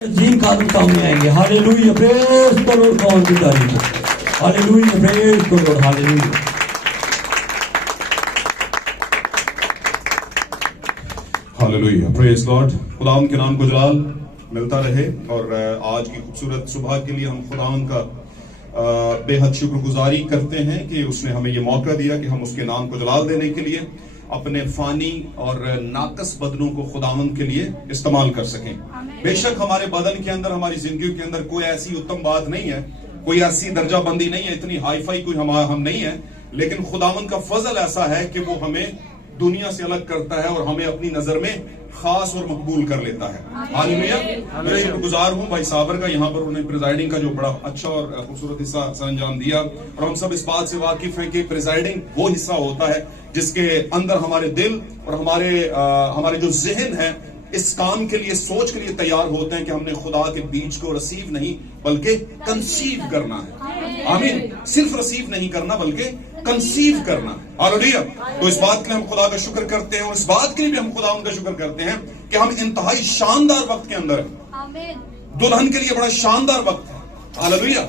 अजीम कानून सामने आएंगे। हालेलुया, प्रेज द लॉर्ड, कौन की तारीफ हो। Hallelujah, praise the Lord, hallelujah. Hallelujah, praise God. खुदावन के नाम को जलाल मिलता रहे। और आज की खूबसूरत सुबह के लिए हम खुदावन का बेहद शुक्रगुजारी करते हैं कि उसने हमें ये मौका दिया कि हम उसके नाम को जलाल देने के लिए अपने फानी और नाकस बदनों को खुदावन के लिए इस्तेमाल कर सकें। बेशक हमारे बदन के अंदर, हमारी जिंदगी के अंदर कोई ऐसी उत्तम बात नहीं है, कोई ऐसी दर्जा बंदी नहीं है, इतनी हाई फाई कोई हम नहीं है, लेकिन खुदावन का फजल ऐसा है कि वो हमें दुनिया से अलग करता है और हमें अपनी नजर में खास और मकबूल कर लेता है। हालेलुया। मैं शुक्रगुजार हूँ भाई साबर का, यहाँ पर उन्हें प्रिजाइडिंग का जो बड़ा अच्छा और खूबसूरत हिस्सा सरंजाम दिया। और हम सब इस बात से वाकिफ हैं कि प्रिजाइडिंग वो हिस्सा होता है जिसके अंदर हमारे दिल और हमारे जो जहन है इस काम के लिए, सोच के लिए तैयार होते हैं कि हमने खुदा के बीज को रिसीव नहीं बल्कि कंसीव करना है। आमीन। सिर्फ रिसीव नहीं करना बल्कि कंसीव करना है। हालेलुया। तो इस बात के लिए हम खुदा का शुक्र करते हैं और इस बात के लिए भी हम खुदा उनका शुक्र करते हैं कि हम इंतहाई शानदार वक्त के अंदर हैं। दुल्हन के लिए बड़ा शानदार वक्त है। हालेलुया।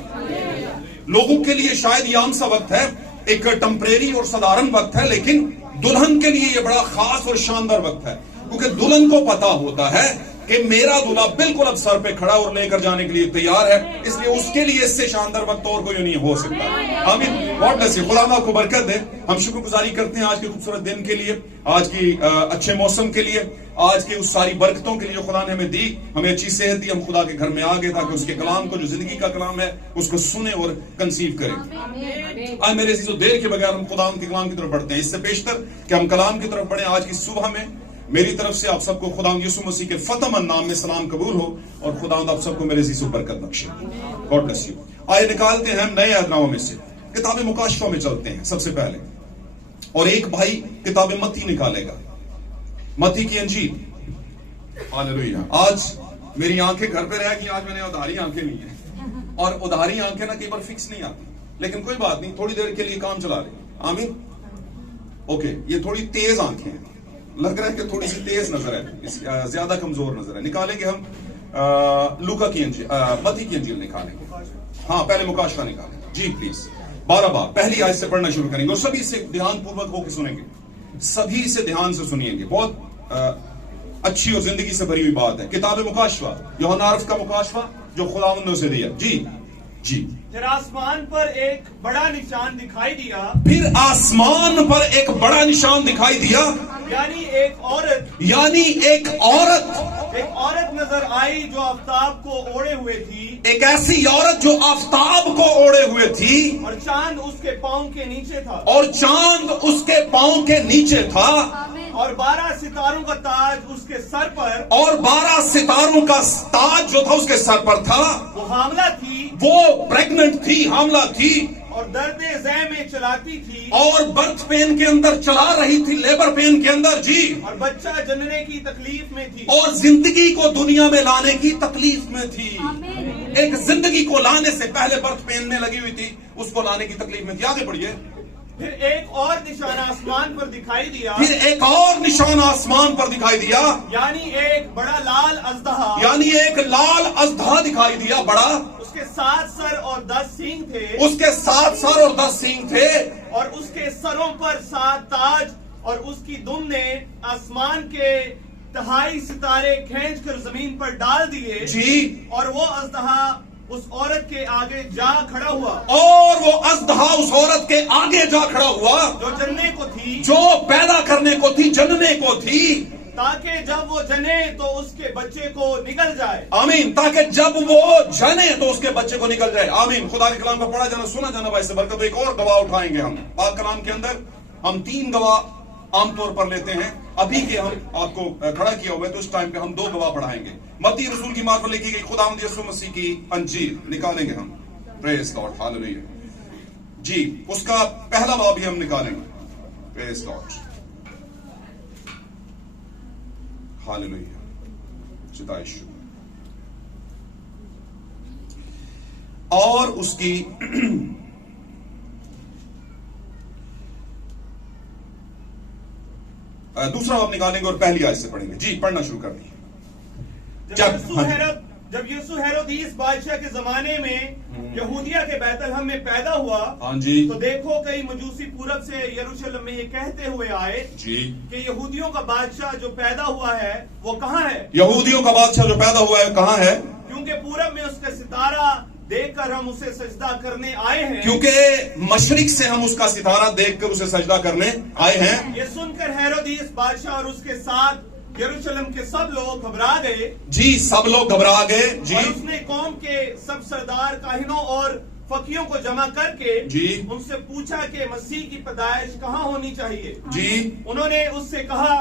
लोगों के लिए शायद ये आम सा वक्त है, एक टेम्परेरी और साधारण वक्त है, लेकिन दुल्हन के लिए ये बड़ा खास और शानदार वक्त है, क्योंकि दुल्हन को पता होता है कि मेरा दूल्हा बिल्कुल अब सर पे खड़ा और लेकर जाने के लिए तैयार है, इसलिए उसके लिए इससे शानदार वक्त और कोई नहीं हो सकता। आमीन। God bless you. खुदा आपको बरकत दे। हम शुक्रगुजारी करते हैं आज के खूबसूरत दिन के लिए, आज की अच्छे मौसम के लिए, आज की उस सारी बरकतों के लिए खुदा ने हमें दी, हमें अच्छी सेहत दी, हम खुदा के घर में आ गए ताकि उसके कलाम को, जो जिंदगी का कलाम है, उसको सुने और कंसीव करें। आज मेरे इसी देर के बगैर हम खुदा के कलाम की तरफ बढ़ते हैं। इससे पेशतर कि हम कलाम की तरफ बढ़े, आज की सुबह में मेरी तरफ से आप सबको खुदा यीशु मसीह के फतमन नाम में सलाम कबूल हो और खुदा आप सबको मेरे यीशु बरकत बख्शे। God bless you. आइए निकालते हैं हम नए अहदनामे में से किताब मुकाशफा में चलते हैं सबसे पहले, और एक भाई किताब मत्ती निकालेगा, मत्ती की अंजील। हालेलुया। आज मेरी आंखें घर पे रहेगी, आज मैंने उधारी आंखें नहीं है, और उधारी आंखें ना कई बार फिक्स नहीं आती, लेकिन कोई बात नहीं, थोड़ी देर के लिए काम चला रही। आमीन। ओके, ये थोड़ी तेज आंखें हैं, लग रहा है कि थोड़ी सी तेज नजर है, ज्यादा कमजोर नजर है। निकालेंगे हम लूका की अंजील, मत्ती की अंजील निकालेंगे। हाँ, पहले मुकाशफा निकालेंगे जी प्लीज। 12 बार पहली आयत से पढ़ना शुरू करेंगे और सभी से ध्यान पूर्वक होकर सुनेंगे, सभी से ध्यान से सुनिएंगे। बहुत अच्छी और जिंदगी से भरी हुई बात है। किताब मुकाशफा, यूहन्ना आरफ का मुकाशफा जो खुदावंद ने उसे दिया। जी जी। फिर आसमान पर एक बड़ा निशान दिखाई दिया, फिर आसमान पर एक बड़ा निशान दिखाई दिया, यानी एक औरत नजर आई जो आफताब को ओढ़े हुए थी, एक ऐसी औरत जो आफताब को ओढ़े हुए थी, और चांद उसके पांव के नीचे था, और चांद उसके पांव के नीचे था, और 12 सितारों का ताज उसके सर पर, और 12 सितारों का ताज जो था उसके सर पर था। वो हामला थी, वो प्रेग्नेंट थी, हामला थी, और दर्दे ज़ै में चलाती थी, और बर्थ पेन के अंदर चला रही थी, लेबर पेन के अंदर जी, और बच्चा जनने की तकलीफ में थी, और जिंदगी को दुनिया में लाने की तकलीफ में थी। एक जिंदगी को लाने से पहले बर्थ पेन में लगी हुई थी, उसको लाने की तकलीफ में थी। आगे बढ़िए। फिर एक और निशान आसमान पर दिखाई दिया, फिर एक और निशान आसमान पर दिखाई दिया, यानी एक बड़ा लाल अजदहा, यानी एक लाल अजदहा दिखाई दिया, बड़ा, उसके 7 सर और 10 सींग थे, उसके 7 सर और 10 सींग थे, और उसके सरों पर 7 ताज, और उसकी दुम ने आसमान के तिहाई सितारे खींच कर जमीन पर डाल दिए जी, और वो अजदहा उस औरत के आगे जा खड़ा हुआ, और वो अजदहा उस औरत के आगे जा खड़ा हुआ जो जनने को थी, जो पैदा करने को थी, जनने को थी, ताकि जब वो जने तो उसके बच्चे को निकल जाए। आमीन। ताकि जब वो जने तो उसके बच्चे को निकल जाए। आमीन। खुदा के कलाम का पढ़ा जाना, सुना जाना भाई से बरकत। एक और गवाह उठाएंगे हम पाक कलाम के अंदर। हम 3 गवाह आमतौर पर लेते हैं, अभी के हम आपको खड़ा किया हुआ है, तो इस टाइम पे हम 2 गवाह पढ़ाएंगे। मत्ती रसूल की मार्फत लिखी गई खुदावंद यीशु मसीह की अंजील निकालेंगे हम। Praise God. हालेलुया जी। उसका पहला बाब भी हम निकालेंगे। Praise God. हालेलुया। खुदा यीशु। और उसकी दूसरा बाब निकालेंगे और पहली आयत से पढ़ेंगे जी। पढ़ना शुरू कर दिए। जब यीशु हेरोद जब यीशु हेरोदीस बादशाह के जमाने में यहूदिया के बैतलहम में पैदा हुआ, हाँ जी, तो देखो कई मजूसी पूरब से यरूशलेम में ये कहते हुए आए जी कि यहूदियों का बादशाह जो पैदा हुआ है वो कहाँ है, यहूदियों का बादशाह जो पैदा हुआ है कहाँ है, क्योंकि पूरब में उसका सितारा देखकर हम उसे सजदा करने आए हैं। क्योंकि मशरिक से हम उसका सितारा देखकर उसे सजदा करने आए हैं। ये सुनकर हेरोदीस बादशाह और उसके साथ यरूशलेम के सब लोग घबरा गए जी, सब लोग घबरा गए जी। और उसने कौम के सब सरदार काहिनों और फकीरों को जमा करके जी उनसे पूछा कि मसीह की पैदाइश कहाँ होनी चाहिए जी। उन्होंने उससे कहा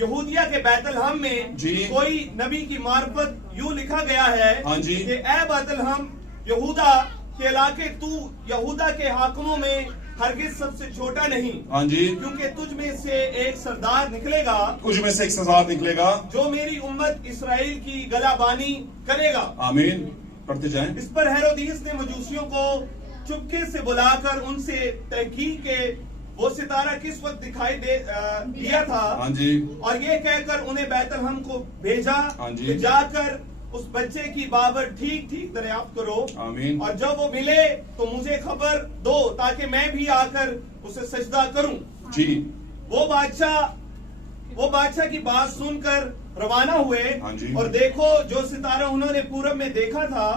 यहूदिया के बैतलहम में जी। कोई नबी की मार्फत यूं लिखा गया है हाँ जी। कि ए बैतलहम यहूदा के इलाके, तू यहूदा के हाकिमों में हरगिज सबसे छोटा नहीं, हाँ जी, क्योंकि तुझ में से एक सरदार निकलेगा, कुछ में से एक सरदार निकलेगा जो मेरी उम्मत इसराइल की गलाबानी करेगा। आमीन, पढ़ते जाएं। इस पर हेरोदीस ने मजूसियों को चुपके से बुलाकर उनसे तहकीक के वो सितारा किस वक्त दिखाई दिया था, हाँ जी, और ये कहकर उन्हें बैतलहम को भेजा हाँ जी। कि जाकर उस बच्चे की बाबर ठीक ठीक दरियाफ्त करो, आमीन। और जब वो मिले तो मुझे खबर दो ताकि मैं भी आकर उसे सजदा करूं। जी वो बादशाह की बात सुनकर रवाना हुए, हाँ जी। और देखो जो सितारा उन्होंने पूरब में देखा था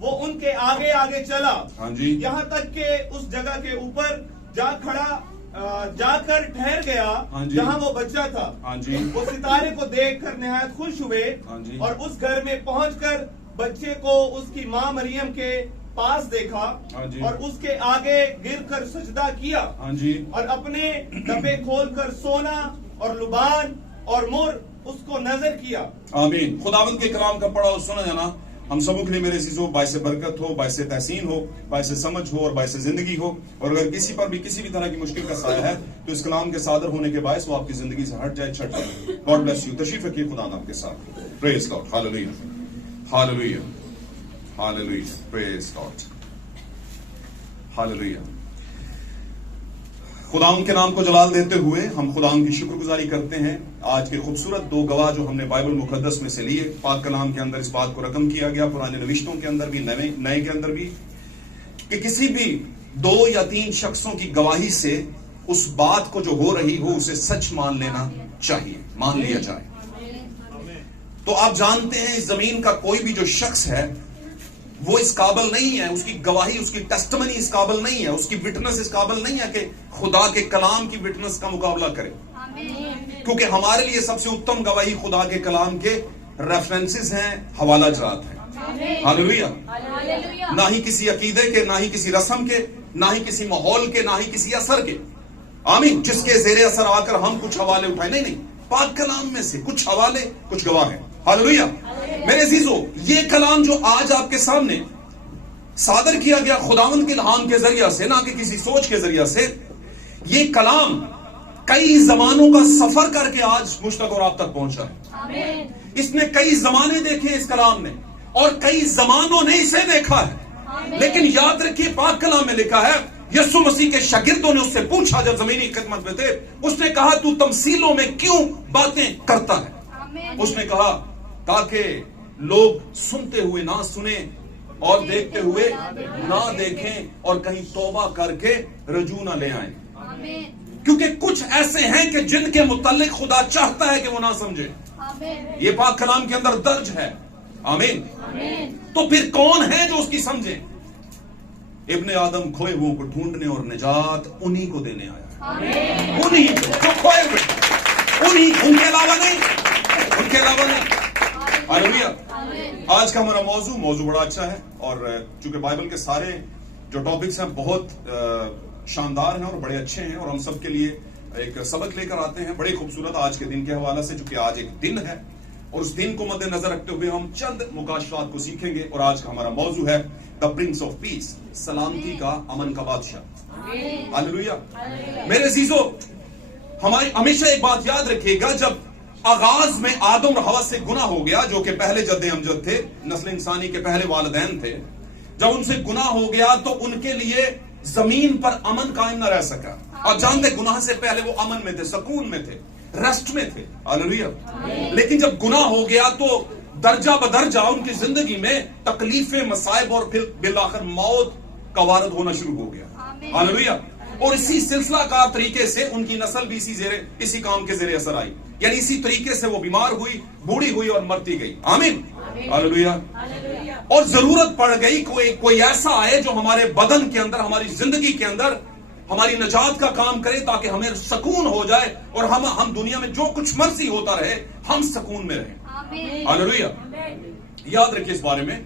वो उनके आगे आगे चला, हाँ जी, यहाँ तक के उस जगह के ऊपर जाकर ठहर गया हाँ जी। जहाँ वो बच्चा था। हाँ जी, वो सितारे को देखकर निहायत खुश हुए, हाँ जी। और उस घर में पहुंचकर बच्चे को उसकी माँ मरियम के पास देखा, हाँ जी। और उसके आगे गिरकर सजदा किया, हाँ जी, और अपने डब्बे खोलकर सोना और लुबान और मुर उसको नजर किया। आमीन। खुदावंद के कलाम का पढ़ा और सुना जाना हम सबों के लिए मेरे अजीजों बायसे बरकत हो, बायसे तहसीन हो, बायसे समझ हो और बायसे जिंदगी हो। और अगर किसी पर भी किसी भी तरह की मुश्किल का साया है तो इस कलाम के सादर होने के बायस वो आपकी जिंदगी से हट जाए, छट जाए। God bless you. तशरीफ रखिए खुदा आपके साथ। Praise God, hallelujah, hallelujah, hallelujah, praise God, hallelujah. खुदाम के नाम को जलाल देते हुए हम खुदाम की शुक्रगुजारी करते हैं आज के खूबसूरत दो गवाह जो हमने बाइबल मुकद्दस में से लिए। पाक कलाम के अंदर इस बात को रकम किया गया, पुराने नविश्तों के अंदर भी, नए के अंदर भी, कि किसी भी 2 या 3 शख्सों की गवाही से उस बात को जो हो रही हो उसे सच मान लेना चाहिए, मान लिया जाए। तो आप जानते हैं इस जमीन का कोई भी जो शख्स है वो इस काबिल नहीं है, उसकी गवाही, उसकी टेस्टमनी इस काबिल नहीं है, उसकी विटनेस इस काबिल नहीं है कि खुदा के कलाम की विटनेस का मुकाबला करे। क्योंकि हमारे लिए सबसे उत्तम गवाही खुदा के कलाम के रेफरेंसेस हैं, हवाला जरात हैं। हालेलुया। ना ही किसी अकीदे के, ना ही किसी रस्म के, ना ही किसी माहौल के, ना ही किसी असर के। आमीन। जिसके जेरे असर आकर हम कुछ हवाले उठाए, नहीं नहीं, पाक कलाम में से कुछ हवाले, कुछ गवाह हैं। हालेलुया। मेरे अजीजों, ये कलाम जो आज आपके सामने सादर किया गया खुदावंद के इल्हाम के जरिया से, ना कि किसी सोच के जरिया से, ये कलाम कई जमानों का सफर करके आज मुझ तक और आप तक पहुंचा है। इसने कई जमाने देखे इस कलाम ने, और कई जमानों ने इसे देखा है। लेकिन याद रखिए, पाक कलाम में लिखा है, यीशु मसीह के शागिर्दों ने उससे पूछा जब जमीनी खिदमत में थे, उसने कहा तू तमसीलों में क्यों बातें करता है? उसने कहा ताकि लोग सुनते हुए ना सुने और देखते हुए ना देखें और कहीं तौबा करके रजू ना ले आए। क्योंकि कुछ ऐसे हैं कि जिनके मुतालिक खुदा चाहता है कि वो ना समझे। ये पाक कलाम के अंदर दर्ज है। आमीन। तो फिर कौन है जो उसकी समझे? इब्ने आदम खोए हुओं को ढूंढने और निजात उन्हीं को देने आया। उन्हीं जो खोए हुए, उन्हीं, उनके अलावा नहीं, उनके अलावा नहीं। हालेलुया। आज का हमारा मौजू बड़ा अच्छा है, और चूंकि बाइबल के सारे जो टॉपिक्स हैं बहुत शानदार हैं और बड़े अच्छे हैं, और हम सब के लिए एक सबक लेकर आते हैं बड़े खूबसूरत आज के दिन के हवाले से, चूंकि आज एक दिन है और उस दिन को मद्देनजर रखते हुए हम चंद मुकाशरात को सीखेंगे। और आज का हमारा मौजू है द प्रिंस ऑफ पीस, सलामती का, अमन का बादशाह। हालेलुया। मेरे अजीजों, हमारी हमेशा एक बात याद रखिएगा, जब आगाज में आदम और हवा से गुनाह हो गया, जो कि पहले जद्दे अमजद थे, नस्ल इंसानी के पहले वालिदैन थे, जब उनसे गुनाह हो गया तो उनके लिए जमीन पर अमन कायम न रह सका। और जानते, गुनाह से पहले वो अमन में थे, सुकून में थे, रेस्ट में थे। हालेलुया। लेकिन जब गुनाह हो गया तो दर्जा बदर्जा उनकी जिंदगी में तकलीफें, मसाइब और फिर बिलाखिर मौत का वारद होना शुरू हो गया। हालेलुया। और इसी सिलसिलाकार तरीके से उनकी नस्ल भी इसी काम के जेरे असर आई, यानी इसी तरीके से वो बीमार हुई, बूढ़ी हुई और मरती गई। आमीन, हालेलुया। और जरूरत पड़ गई कोई ऐसा आए जो हमारे बदन के अंदर, हमारी जिंदगी के अंदर हमारी नजात का काम करे, ताकि हमें सुकून हो जाए और हम दुनिया में जो कुछ मर्जी होता रहे, हम सुकून में रहें। हालेलुया। याद रखिए इस बारे में,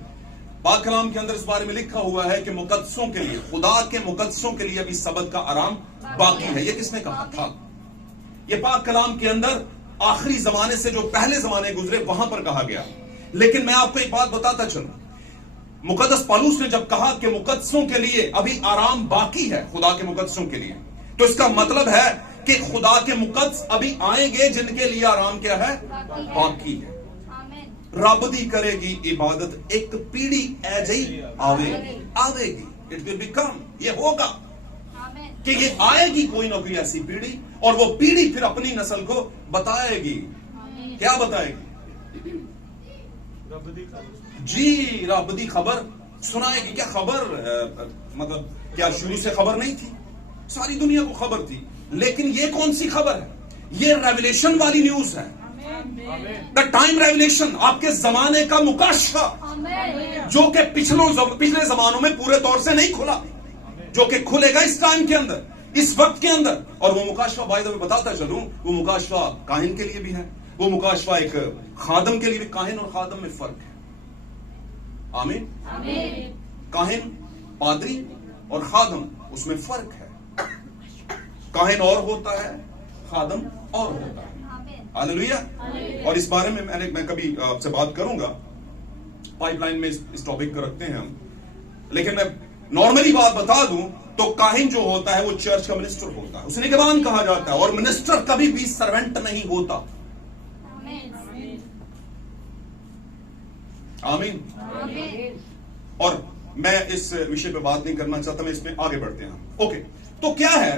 पाक कलाम के अंदर इस बारे में लिखा हुआ है कि मुकद्दसों के लिए, खुदा के मुकद्दसों के लिए अभी सबत का आराम बाकी है। ये किसने कहा था? ये पाक कलाम के अंदर आखिरी जमाने से जो पहले जमाने गुजरे वहां पर कहा गया। लेकिन मैं आपको एक बात बताता चलूं, मुकद्दस पौलुस ने जब कहा कि मुकद्दसों के लिए अभी आराम बाकी है, खुदा के मुकद्दसों के लिए, तो इसका मतलब है कि खुदा के मुकद्दस अभी आएंगे जिनके लिए आराम क्या है? बाकी है। रब दी करेगी इबादत एक पीढ़ी ऐसी आवेगी, इट विल बिकम, ये होगा कि ये आएगी कोई ना कोई ऐसी पीढ़ी, और वो पीढ़ी फिर अपनी नस्ल को बताएगी। क्या बताएगी? जी, रब दी खबर सुनाएगी। क्या खबर? मतलब क्या शुरू से खबर नहीं थी? सारी दुनिया को खबर थी, लेकिन ये कौन सी खबर है? ये रेवलेशन वाली न्यूज है। द टाइम रेवलेशन, आपके जमाने का मुकाशफा, जो कि पिछले जमानों में पूरे तौर से नहीं खुला, जो कि खुलेगा इस टाइम के अंदर, इस वक्त के अंदर। और वो मुकाशफा, बाय द वे बताता चलूं, वो मुकाशफा काहिन के लिए भी है, वो मुकाशफा एक खादम के लिए भी। काहिन और खादम में फर्क है। आमीन। काहिन, पादरी और खादम, उसमें फर्क है। काहिन और होता है, खादम और होता है। हालेलुया। और इस बारे में मैं कभी आपसे बात करूंगा, पाइपलाइन में इस टॉपिक को रखते हैं हम। लेकिन मैं नॉर्मली बात बता दूं तो काहिन जो होता है वो चर्च का मिनिस्टर होता है, उसे निगहबान कहा जाता है। और मिनिस्टर कभी भी सर्वेंट नहीं होता। आमीन। और मैं इस विषय पे बात नहीं करना चाहता, मैं इसमें आगे बढ़ते हैं। ओके, तो क्या है,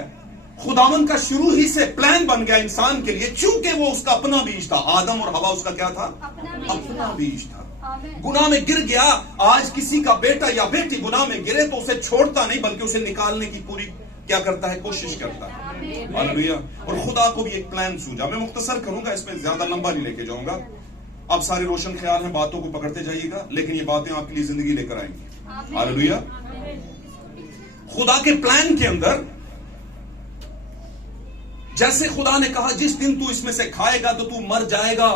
खुदावन का शुरू ही से प्लान बन गया इंसान के लिए, चूंकि वो उसका अपना बीज था। आदम और हवा उसका क्या था? अपना बीज था। गुनाह में गिर गया। आज किसी का बेटा या बेटी गुनाह में गिरे तो उसे छोड़ता नहीं, बल्कि उसे निकालने की पूरी क्या करता है? कोशिश करता है। हालेलुया। और खुदा को भी एक प्लान सूझा। मैं मुख्तसर करूंगा, इसमें ज्यादा लंबा नहीं लेके जाऊंगा। आप सारे रोशन ख्याल हैं, बातों को पकड़ते जाइएगा, लेकिन ये बातें आपके लिए जिंदगी लेकर आएंगी। हालेलुया। खुदा के प्लान के अंदर, जैसे खुदा ने कहा जिस दिन तू इसमें से खाएगा तो तू मर जाएगा,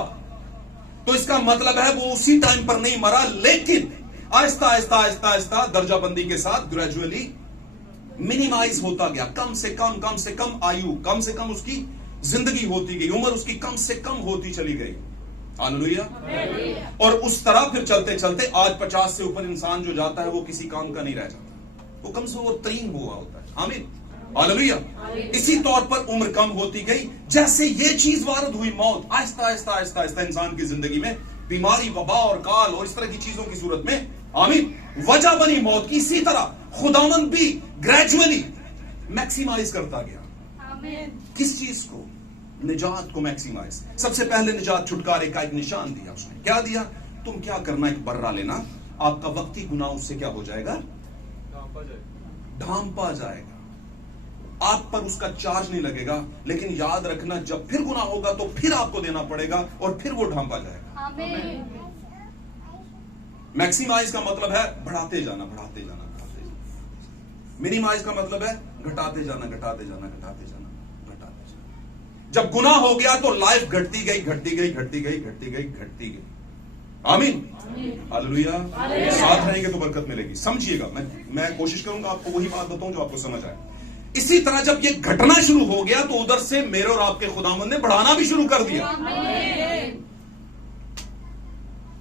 तो इसका मतलब है वो उसी टाइम पर नहीं मरा, लेकिन आहिस्ता आहिस्ता आहिस्ता आहिस्ता दर्जाबंदी के साथ ग्रेजुअली मिनिमाइज होता गया। कम से कम आयु, कम से कम उसकी जिंदगी होती गई, उम्र उसकी कम से कम होती चली गई। हालेलुया। और उस तरह फिर चलते चलते आज 50 से ऊपर इंसान जो जाता है वो किसी काम का नहीं रह जाता, वो कमजोर तरीन हुआ होता है। आमीन, हालेलुया। इसी तौर पर उम्र कम होती गई। जैसे ये चीज वारद हुई, मौत आहिस्ता आहिस्ता आहिस्ता आहिस्ता इंसान की जिंदगी में बीमारी, वबा और काल और इस तरह की चीजों की सूरत में, आमीन, वजह बनी मौत की। इसी तरह खुदावंद भी ग्रेजुअली मैक्सिमाइज करता गया। किस चीज को? निजात को मैक्सिमाइज। सबसे पहले निजात, छुटकारे का एक निशान दिया उसने। क्या दिया? तुम क्या करना, एक बर्रा लेना, आपका वक्ती गुनाह उससे क्या हो जाएगा? ढांपा जाएगा। आप पर उसका चार्ज नहीं लगेगा, लेकिन याद रखना जब फिर गुनाह होगा तो फिर आपको देना पड़ेगा और फिर वो ढांपा जाएगा। मैक्सिमाइज का मतलब है बढ़ाते जाना, बढ़ाते जाना, बढ़ाते जाना। मिनिमाइज का मतलब है घटाते जाना, घटाते जाना, घटाते जाना, घटाते जाना। जब गुनाह हो गया तो लाइफ घटती गई, घटती गई, घटती गई, घटती गई, घटती गई। आमीन, हालेलुया। साथ रहेंगे तो बरकत मिलेगी। समझिएगा, मैं कोशिश करूंगा आपको वही बात बताऊं जो आपको समझ आए। इसी तरह जब ये घटना शुरू हो गया तो उधर से मेरे और आपके खुदावंद ने बढ़ाना भी शुरू कर दिया।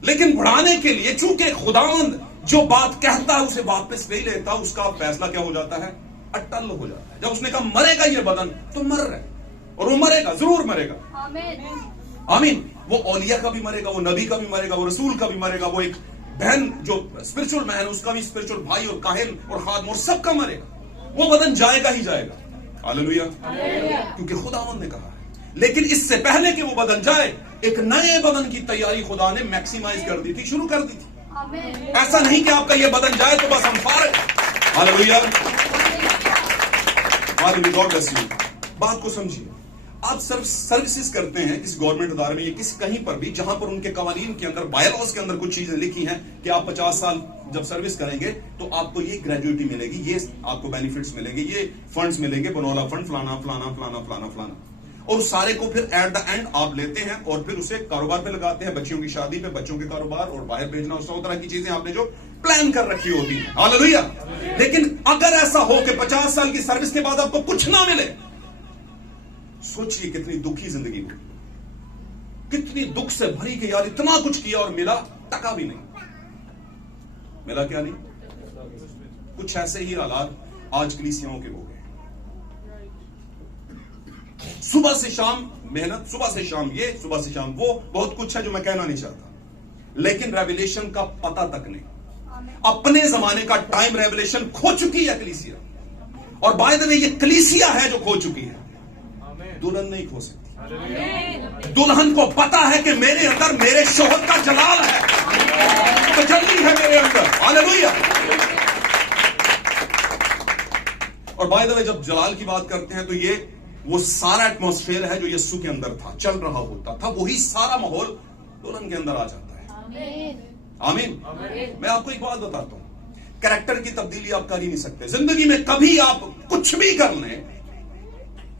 लेकिन बढ़ाने के लिए चूंकि खुदावंद जो बात कहता है उसे वापस नहीं लेता, उसका फैसला क्या हो जाता है? अटल हो जाता है। जब उसने कहा मरेगा ये बदन, तो मर रहा है, और वो मरेगा, जरूर मरेगा। आमीन। वो औलिया का भी मरेगा, वो नबी का भी मरेगा, वो रसूल का भी मरेगा, वो एक बहन जो स्पिरिचुअल मैन उसका भी, स्पिरिचुअल भाई और काहिन और खादम और सबका मरेगा। वो बदन जाएगा ही जाएगा। हालेलुया। क्योंकि खुदावंद ने कहा है। लेकिन इससे पहले कि वो बदन जाए, एक नए बदन की तैयारी खुदा ने मैक्सिमाइज कर दी थी, शुरू कर दी थी। ऐसा नहीं कि आपका ये बदन जाए तो बस हम फारिग। Hallelujah, hallelujah, God bless you. बात को समझिए, आप सर्विसेज करते हैं किसी गवर्नमेंट अदारे में या किसी कहीं पर भी जहां पर उनके कवानीन के अंदर, बायलॉज के अंदर कुछ चीजें लिखी हैं कि आप 50 साल जब सर्विस करेंगे तो आपको ये ग्रेजुइटी मिलेगी, ये आपको बेनिफिट्स मिलेंगे, ये फंड्स मिलेंगे, बनोला फंड, फलाना फलाना फलाना फलाना फलाना, और उस सारे को फिर एट द एंड आप लेते हैं और फिर उसे कारोबार पे लगाते हैं, बच्चियों की शादी पे, बच्चों के कारोबार और बाहर भेजना, उस तरह की चीजें आपने जो प्लान कर रखी होती है। हालेलुया। लेकिन अगर ऐसा हो कि 50 साल की सर्विस के बाद आपको कुछ ना मिले, सोचिए कितनी दुखी जिंदगी हो, कितनी दुख से भरी कि यार इतना कुछ किया और मिला टका भी नहीं। मिला क्या नहीं? कुछ ऐसे ही हालात आज कलीसियाओं के हो गए। सुबह से शाम मेहनत, सुबह से शाम ये, सुबह से शाम वो, बहुत कुछ है जो मैं कहना नहीं चाहता, लेकिन रेवलेशन का पता तक नहीं। अपने जमाने का टाइम रेवलेशन खो चुकी है कलीसिया, और बाय द वे ये कलीसिया है जो खो चुकी है, दुल्हन नहीं खो सकती। दुल्हन को पता है कि मेरे अंदर मेरे शोहर का जलाल है, तजल्ली है मेरे अंदर। हालेलुया। और बाय द वे जब जलाल की बात करते हैं तो ये वो सारा एटमॉस्फेयर है जो यीशु के अंदर था, चल रहा होता था, वही सारा माहौल दुल्हन के अंदर आ जाता है। आमीन। मैं आपको एक बात बताता हूं, कैरेक्टर की तब्दीली आप कर ही नहीं सकते जिंदगी में, कभी आप कुछ भी कर लें,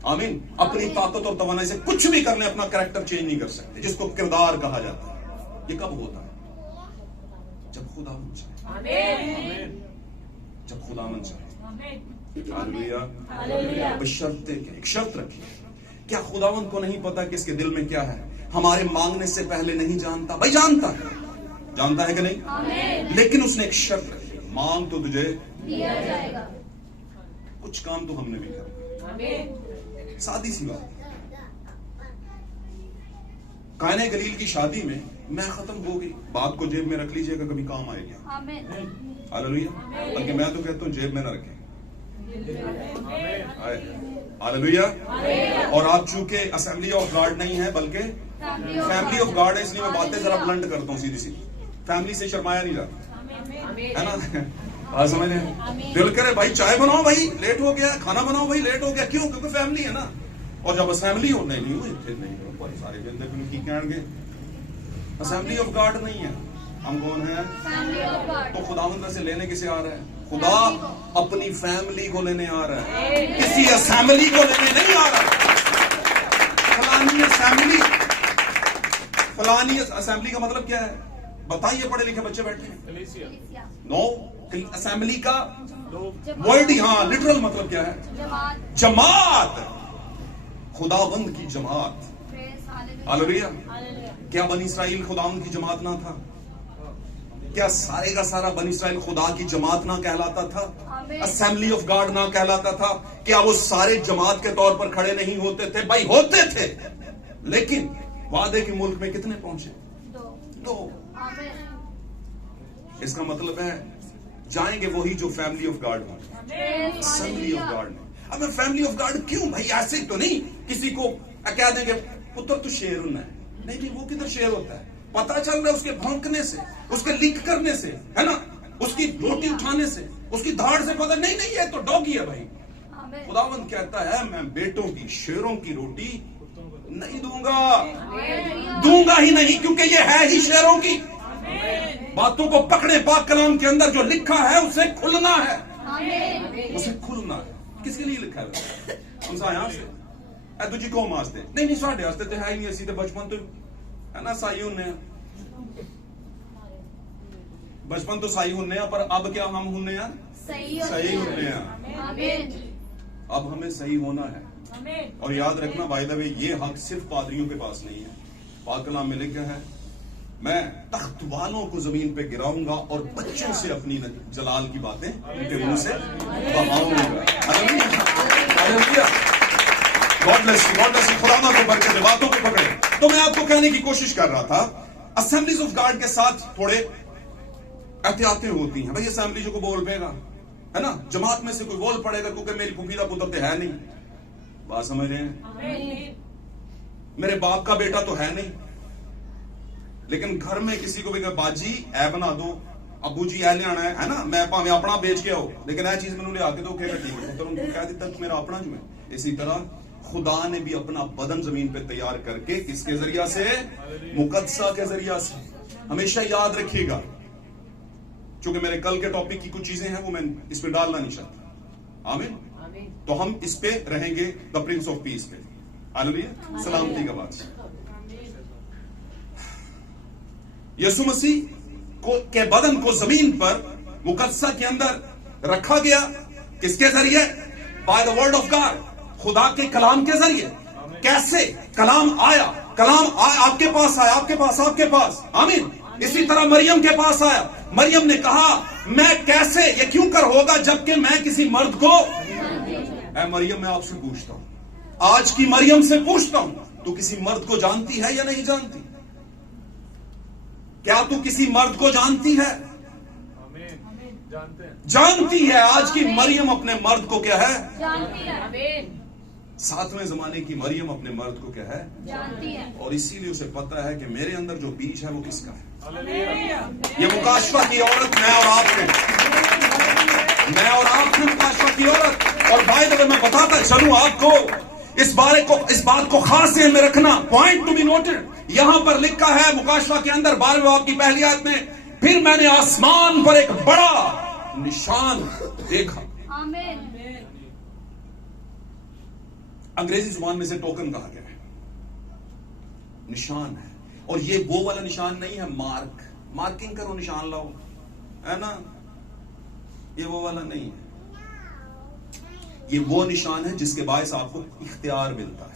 आमीन, अपनी ताकत और तवानाई से कुछ भी कर लें, अपना कैरेक्टर चेंज नहीं कर सकते, जिसको किरदार कहा जाता है। ये कब होता है? जब खुदा मन चाहे, जब खुदा मन चाहे। हालेलुया। बशर्ते एक शर्त रखी, क्या खुदावंद को नहीं पता कि इसके दिल में क्या है? हमारे मांगने से पहले नहीं जानता? भाई जानता है, जानता है कि नहीं? लेकिन उसने एक शर्त रखी, मांग तो तुझे दिया जाएगा। कुछ काम तो हमने भी करना। सादी सी बात, काने गलील की शादी में मैं खत्म हो गई, बात को जेब में रख लीजिएगा, कभी काम आएगा। हालेलुया। बल्कि मैं तो कहता हूं जेब में ना रखें। हालेलुया। और आप चूंकि असेंबली ऑफ गॉड नहीं है बल्कि फैमिली ऑफ गॉड है, इसलिए मैं बातें जरा ब्लंट करता हूं सीधी सीधी। फैमिली से शर्माया नहीं जाता, है ना? आज समझ रहे? दिल करे भाई चाय बनाओ, भाई लेट हो गया, खाना बनाओ, भाई लेट हो गया, क्यों? क्योंकि फैमिली है ना। और जब असेंबली हो, नहीं हुई नहीं, सारे असेंबली ऑफ गॉड नहीं है, हम कौन है? तो खुदावंद से लेने किसे आ रहा है? खुदा अपनी फैमिली को लेने आ रहा है, किसी असेंबली को लेने नहीं आ रहा। फलानी असेंबली, फलानी असेंबली का मतलब क्या है? बताइए, पढ़े लिखे बच्चे बैठे हैं। नो, असेंबली का वर्ड, हाँ लिटरल मतलब क्या है? जमात, खुदावंद की जमात। हालेलुया। क्या बनी इस्राइल खुदावंद की जमात ना था? क्या सारे का सारा बनी इस्राइल खुदा की जमात ना कहलाता था? असेंबली ऑफ गॉड ना कहलाता था? क्या वो सारे जमात के तौर पर खड़े नहीं होते थे? भाई होते थे, लेकिन वादे के मुल्क में कितने पहुंचे? दो। इसका मतलब है जाएंगे वही जो फैमिली ऑफ गॉड हो, असेंबली ऑफ गॉड में। अब मैं फैमिली ऑफ गॉड क्यों? भाई ऐसे तो नहीं किसी को कह देंगे पुत्र तू शेर होना है, नहीं, वो किधर शेर होता है? पता चल रहा है उसके भौंकने से, उसके लीक करने से, है ना, उसकी रोटी उठाने से, उसकी धाड़ से पता नहीं ये तो डॉगी है। भाई खुदावंद कहता है मैं बेटों की, शेरों की रोटी नहीं दूंगा ही नहीं, क्योंकि ये है ही शेरों की। बातों को पकड़े, पाक कलाम के अंदर जो लिखा है उसे खुलना है, उसे खुलना है। किसके लिए लिखा है? हमसा यहां से तुझी कौम वास्ते नहीं, साढ़े वास्ते तो है ही नहीं, असी तो बचपन तो है ना साई होने, बचपन तो साई होने, पर अब क्या हम होने हैं? सही होने हैं। अब हमें सही होना है। और याद रखना भाई द वे, ये हक सिर्फ पादरियों के पास नहीं है। पाक कलाम में लिखा है मैं तख्त वालों को जमीन पे गिराऊंगा और बच्चों से अपनी जलाल की बातें उनके मुंह से बहाऊंगा। God bless you, God bless you. खुदा को बरकत दे, बातों को पकड़े। तो मैं आपको कहने की कोशिश कर रहा था, असेंबलीज ऑफ गॉड के साथ थोड़े एहतियातें होती हैं। भाई असेंबली जो को बोल पेगा, है ना, जमात में से कोई बोल पड़ेगा, क्योंकि मेरी फुफीदा पुत्र तो है नहीं। बात समझ रहे हैं? मेरे बाप का बेटा तो है नहीं, लेकिन घर में किसी को भी कहे बाजी ऐ बना दो, अबू जी ऐ लियाना है ना, मैं भावे अपना बेच के आओ लेकिन ऐ चीज मैंने लिया के दो, ठीक है, तो उनको कह दिता मेरा अपना जो है। इसी तरह खुदा ने भी अपना बदन जमीन पे तैयार करके किसके जरिया से? मुकद्दसा के जरिया से। हमेशा याद रखिएगा, क्योंकि मेरे कल के टॉपिक की कुछ चीजें हैं वो मैं इसमें डालना नहीं चाहता। आमीन। तो हम इस पे रहेंगे, द प्रिंस ऑफ पीस पे। हालेलुया, सलामती का बादशाह यीशु मसीह को के बदन को जमीन पर मुकद्दसा के अंदर रखा गया। किसके जरिए? By the word of God, खुदा के कलाम के जरिए। कैसे? कलाम आया, आपके पास आया, आपके पास। आमीन। इसी तरह मरियम के पास आया। मरियम ने कहा मैं कैसे, ये क्यों कर होगा जबकि मैं किसी मर्द को। ऐ मरियम, मैं आपसे पूछता हूं, आज की मरियम से पूछता हूं, तू किसी मर्द को जानती है या नहीं जानती? क्या तू किसी मर्द को जानती है? जानती है। आज की मरियम अपने मर्द को क्या है? जानती है। सातवें जमाने की मरियम अपने मर्द को क्या है? जानती है। और इसीलिए उसे पता है कि मेरे अंदर जो बीज है वो किसका है। ये मुकाशवा की औरत मैं और आप हैं, मुकाशवा की औरत। और भाई अगर मैं बताता चलूं आपको, इस बात को खास ध्यान में रखना, पॉइंट टू बी नोटेड। यहां पर लिखा है मुकाशवा के अंदर 12वें बाब की पहली आयत में, फिर मैंने आसमान पर एक बड़ा निशान देखा। अंग्रेजी जुबान में से टोकन कहा गया है, निशान है। और ये वो वाला निशान नहीं है मार्किंग करो निशान लाओ, है ना, ये वो वाला नहीं है। ये वो निशान है जिसके बायस आपको इख्तियार मिलता है।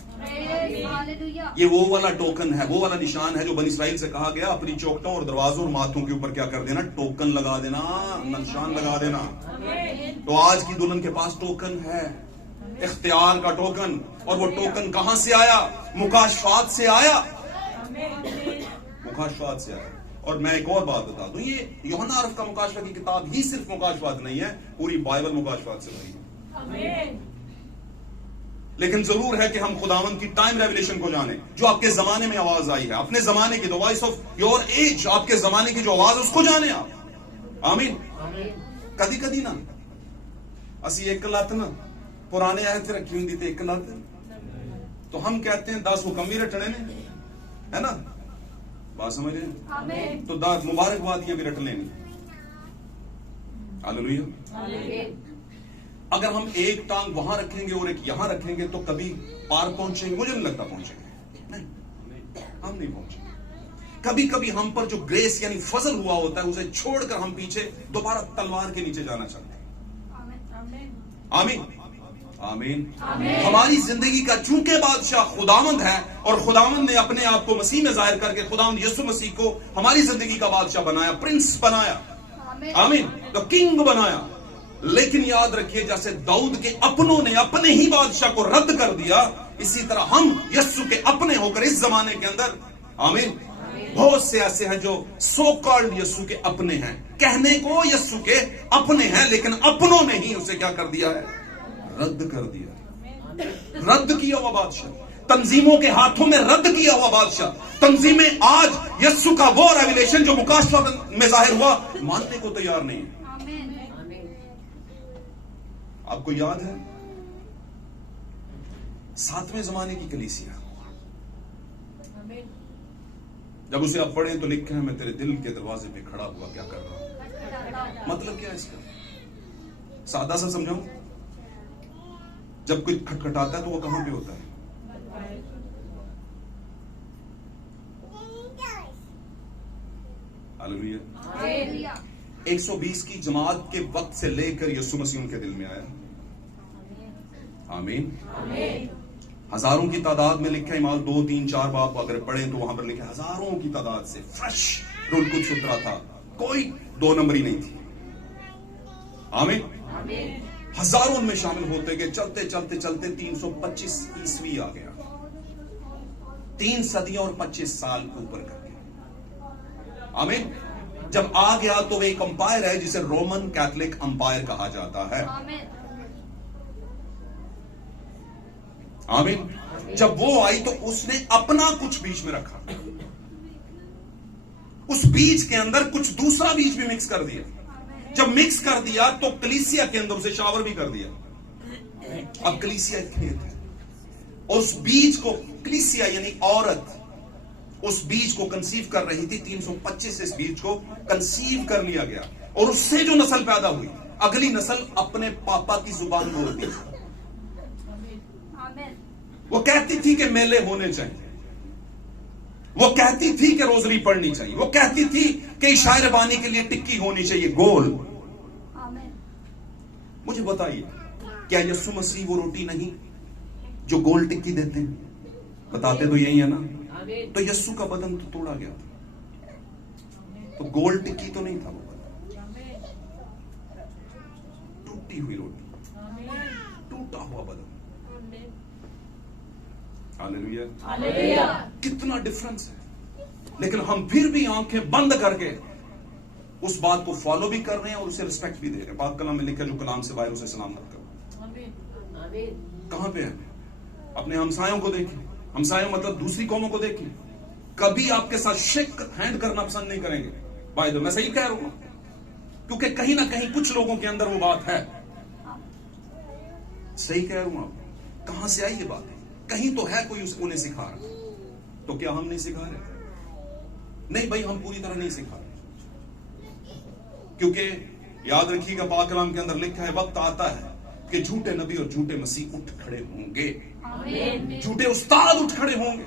ये वो वाला टोकन है, वो वाला निशान है जो बनी इस्राइल से कहा गया अपनी चौखटों और दरवाजों और माथों के ऊपर क्या कर देना? टोकन लगा देना, निशान लगा देना। तो आज की दुल्हन के पास टोकन है, इख्तियार का टोकन। और वो टोकन कहां से आया? मुकाशफात से आया, मुकाशफात से आया। और मैं एक और बात बता दूं, ये यूहन्ना अरफ का मुकाशफा की किताब ही सिर्फ मुकाशफात नहीं है, पूरी बाइबल मुकाशफात से भरी है। लेकिन जरूर है कि हम खुदावंद की टाइम रेवलेशन को जाने, जो आपके जमाने में आवाज आई है, अपने जमाने की, the voice of your age, आपके जमाने की जो आवाज है उसको जाने आप। आमीन। कदी कदी ना असी एक लत ना पुराने आयत से रखी होंगी एक लत, तो हम कहते हैं 10 हुक्म भी रटने ने, है ना, बात समझ रहे? तो 10 मुबारकबाद ये भी रट लेनी। हालेलुया। अगर हम एक टांग वहां रखेंगे और एक यहां रखेंगे तो कभी पार पहुंचेंगे? मुझे नहीं लगता पहुंचेंगे, नहीं, हम नहीं पहुंचेंगे। कभी कभी हम पर जो ग्रेस यानी फजल हुआ होता है उसे छोड़कर हम पीछे दोबारा तलवार के नीचे जाना चाहते हैं। आमीन, आमीन। हमारी जिंदगी का चूंकि बादशाह खुदावंद है और खुदावंद ने अपने आप को मसीह में जाहिर करके खुदावंद यीशु मसीह को हमारी जिंदगी का बादशाह बनाया, प्रिंस बनाया, आमीन, द किंग बनाया। लेकिन याद रखिए, जैसे दाऊद के अपनों ने अपने ही बादशाह को रद्द कर दिया, इसी तरह हम यीशु के अपने होकर इस जमाने के अंदर, आमीन, बहुत से ऐसे हैं जो सो कॉल्ड यीशु के अपने हैं, कहने को यीशु के अपने हैं, लेकिन अपनों ने ही उसे क्या कर दिया है? रद्द कर दिया। रद्द किया हुआ बादशाह, तंजीमों के हाथों में रद्द किया हुआ बादशाह। तंजीमें आज यीशु का वो रेवलेशन जो मुकाशफा में जाहिर हुआ मानने को तैयार नहीं है। आपको याद है 7वें जमाने की कलीसिया, जब उसे आप पढ़ें तो लिखा है मैं तेरे दिल के दरवाजे पे खड़ा हुआ क्या कर रहा हूं। मतलब क्या है इसका? सादा सा समझाऊं, जब कोई खटखटाता है तो वो कहां पे होता है? हालेलुया। 120 की जमात के वक्त से लेकर यीशु मसीह उनके दिल में आया। आमीन। हजारों की तादाद में लिखा है, इमाल 2, 3, 4 बाब अगर पढ़ें तो वहां पर लिखा है हजारों की तादाद से फ्रेश रूल कुछ उतरा था, कोई 2 नंबरी नहीं थी। आमीन। हजारों में शामिल होते गए, चलते चलते चलते 325 ईस्वी आ गया, 3 सदियों और 25 साल के ऊपर कर गया। आमीन। जब आ गया तो एक अंपायर है जिसे रोमन कैथोलिक अंपायर कहा जाता है। आमीन। जब वो आई तो उसने अपना कुछ बीच में रखा, उस बीज के अंदर कुछ दूसरा बीज भी मिक्स कर दिया। जब मिक्स कर दिया तो कलीसिया के अंदर उसे शावर भी कर दिया। अब कलीसिया एक खेत है और उस बीज को कलीसिया यानी औरत उस बीज को कंसीव कर रही थी। 325 से इस बीज को कंसीव कर लिया गया और उससे जो नस्ल पैदा हुई, अगली नस्ल अपने पापा की जुबान बोलती। वो कहती थी कि मेले होने चाहिए, वो कहती थी कि रोजरी पढ़नी चाहिए, वो कहती थी कि शायर बानी के लिए टिक्की होनी चाहिए गोल। मुझे बताइए, क्या यीशु मसीह वो रोटी नहीं जो गोल टिक्की देते हैं? बताते तो यही है ना। तो यीशु का बदन तो तोड़ा गया था, तो गोल टिक्की तो नहीं था वो बदन, टूटी हुई रोटी, टूटा हुआ बदन। हालेलुया। कितना डिफरेंस है। लेकिन हम फिर भी आंखें बंद करके उस बात को फॉलो भी कर रहे हैं और उसे रिस्पेक्ट भी दे रहे हैं। पाक कलाम में लिखा, जो कलाम से बाहर उसे सलाम मत करो। कहां पे है? अपने हमसायों को देखें। हमसायों मतलब दूसरी कौमों को देखें। कभी आपके साथ शेक हैंड करना पसंद नहीं करेंगे। भाई तो मैं सही कह रहा हूं, क्योंकि कहीं ना कहीं कुछ लोगों के अंदर वो बात है। सही कह रहा हूं। आप कहां से आई ये बात? कहीं तो है कोई उन्हें सिखा रहा। तो क्या हम नहीं सिखा रहे? नहीं भाई, हम पूरी तरह नहीं सिखा रहे, क्योंकि याद रखिएगा पाक कलाम के अंदर लिखा है, वक्त आता है कि झूठे नबी और झूठे मसीह उठ खड़े होंगे, झूठे उस्ताद उठ खड़े होंगे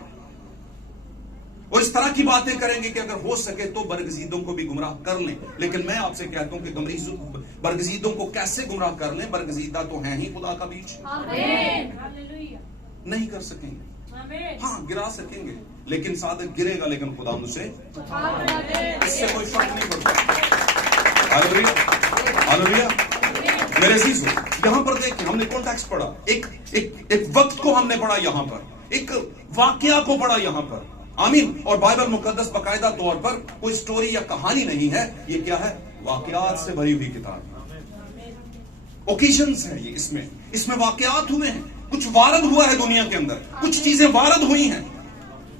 और इस तरह की बातें करेंगे कि अगर हो सके तो बरगजीदों को भी गुमराह कर लें। लेकिन मैं आपसे कहता हूं कि बरगजीदों को कैसे गुमराह कर लें? बरगजीदा तो है ही खुदा का बीज। नहीं कर सकेंगे। हाँ, गिरा सकेंगे, लेकिन सादक गिरेगा, लेकिन खुदा मुझसे इससे कोई फर्क नहीं पड़ता। हालेलुया। मेरे अजीज हो, यहां पर देखिए, हमने कॉन्टेक्स्ट पढ़ा, एक वक्त को हमने पढ़ा, यहां पर एक वाकया को पढ़ा यहां पर। आमीन। और बाइबल मुकद्दस बाकायदा तौर पर कोई स्टोरी या कहानी नहीं है, ये क्या है? वाकयात से भरी हुई किताब। ओकेजन्स है ये, इसमें वाकयात हुए हैं, कुछ वारद हुआ है दुनिया के अंदर, कुछ चीजें वारद हुई हैं।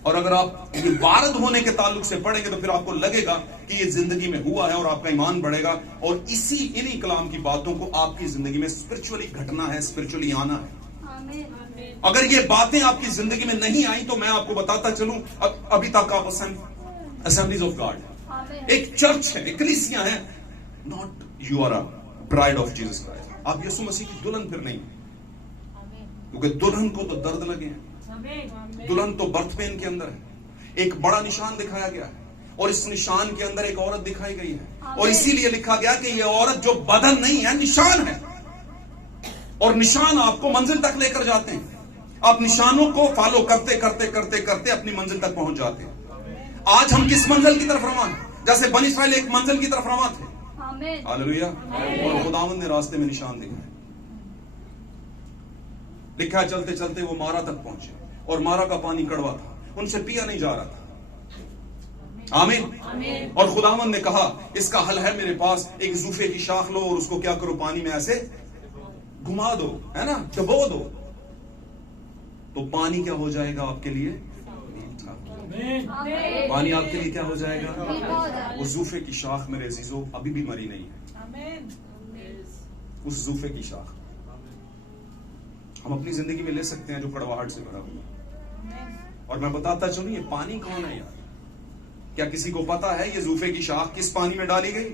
और अगर आप ये वारद होने के ताल्लुक से पढ़ेंगे तो फिर आपको लगेगा कि ये जिंदगी में हुआ है और आपका ईमान बढ़ेगा। और इन्हीं कलाम की बातों को आपकी जिंदगी में स्पिरिचुअली घटना है, स्पिरिचुअली आना है। अगर ये बातें आपकी जिंदगी में नहीं आई तो मैं आपको बताता चलूं, अभी तक आप असेंबलीज ऑफ गॉड एक चर्च है, एक कलीसिया है, not you are a bride of Jesus Christ. आप यीशु मसीह की दुल्हन फिर नहीं, क्योंकि दुल्हन को तो दर्द लगे हैं, दुल्हन तो बर्थ पेन के अंदर है। एक बड़ा निशान दिखाया गया है और इस निशान के अंदर एक औरत दिखाई गई है और इसीलिए लिखा गया कि यह औरत जो बदन नहीं है, निशान है। और निशान आपको मंजिल तक लेकर जाते हैं। आप निशानों को फॉलो करते करते करते करते अपनी मंजिल तक पहुंच जाते हैं। आज हम किस मंजिल की तरफ रवाना हैं? जैसे बनी इस्राएल एक मंजिल की तरफ रवाना थे। हालेलुया। और खुदावंद ने रास्ते में निशान दिखाए। लिखा है चलते चलते वो मारा तक पहुंचे और मारा का पानी कड़वा था, उनसे पिया नहीं जा रहा था। आमीन। और खुदावंद ने कहा, इसका हल है मेरे पास, एक जूफे की शाख लो और उसको क्या करो, पानी में ऐसे घुमा दो, है ना, डबो दो, तो पानी क्या हो जाएगा आपके लिए? मीठा। पानी आपके लिए क्या हो जाएगा? वो जूफे की शाख मेरे अजीजों अभी भी मरी नहीं है। उस जूफे की शाख हम अपनी जिंदगी में ले सकते हैं जो कड़वाहट से भरा हुआ। और मैं बताता चलूं, ये पानी कौन है यार? क्या किसी को पता है ये जूफे की शाख किस पानी में डाली गई?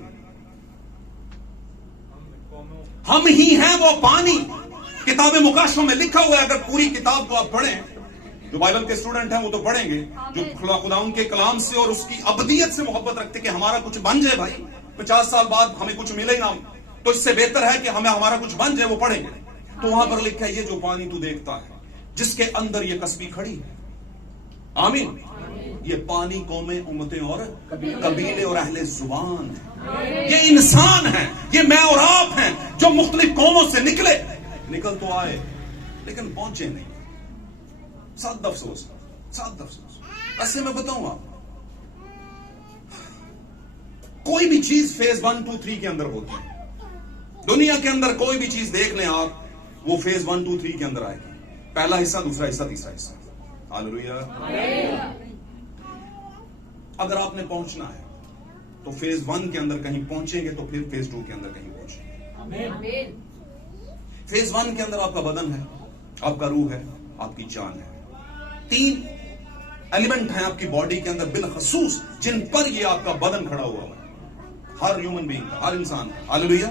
हम ही हैं वो पानी। किताब मुकाशफा में लिखा हुआ है, अगर पूरी किताब को आप पढ़ें, जो बाइबल के स्टूडेंट हैं वो तो पढ़ेंगे, जो खुदावंद के कलाम से और उसकी अबदियत से मोहब्बत रखते कि हमारा कुछ बन जाए भाई, 50 साल बाद हमें कुछ मिले ही ना, तो इससे बेहतर है कि हमें हमारा कुछ बन जाए, वो पढ़ेंगे। तो वहां पर लिखा है, ये जो पानी तू देखता है, जिसके अंदर ये कस्बी खड़ी है, आमीन, ये पानी कौमें, उम्मतें और कबीले और अहले जुबान है। ये इंसान है, ये मैं और आप हैं, जो मुख्तलिफ कौमों से निकल तो आए लेकिन पहुंचे नहीं। सद अफसोस। ऐसे मैं बताऊं, आप कोई भी चीज फेज 1, 2, 3 के अंदर होती है। दुनिया के अंदर कोई भी चीज देख लें आप, वो फेज 1, 2, 3 के अंदर आएगी। पहला हिस्सा, दूसरा हिस्सा, तीसरा हिस्सा। हालेलुया। अगर आपने पहुंचना है तो फेज 1 के अंदर कहीं पहुंचेंगे तो फिर फेज 2 के अंदर कहीं पहुंचेंगे। आमीन। फेज 1 के अंदर आपका बदन है, आपका रूह है, आपकी जान है। 3 एलिमेंट हैं आपकी बॉडी के अंदर बिलखसूस, जिन पर ये आपका बदन खड़ा हुआ है, हर ह्यूमन बीइंग का, हर इंसान का। हालेलुया।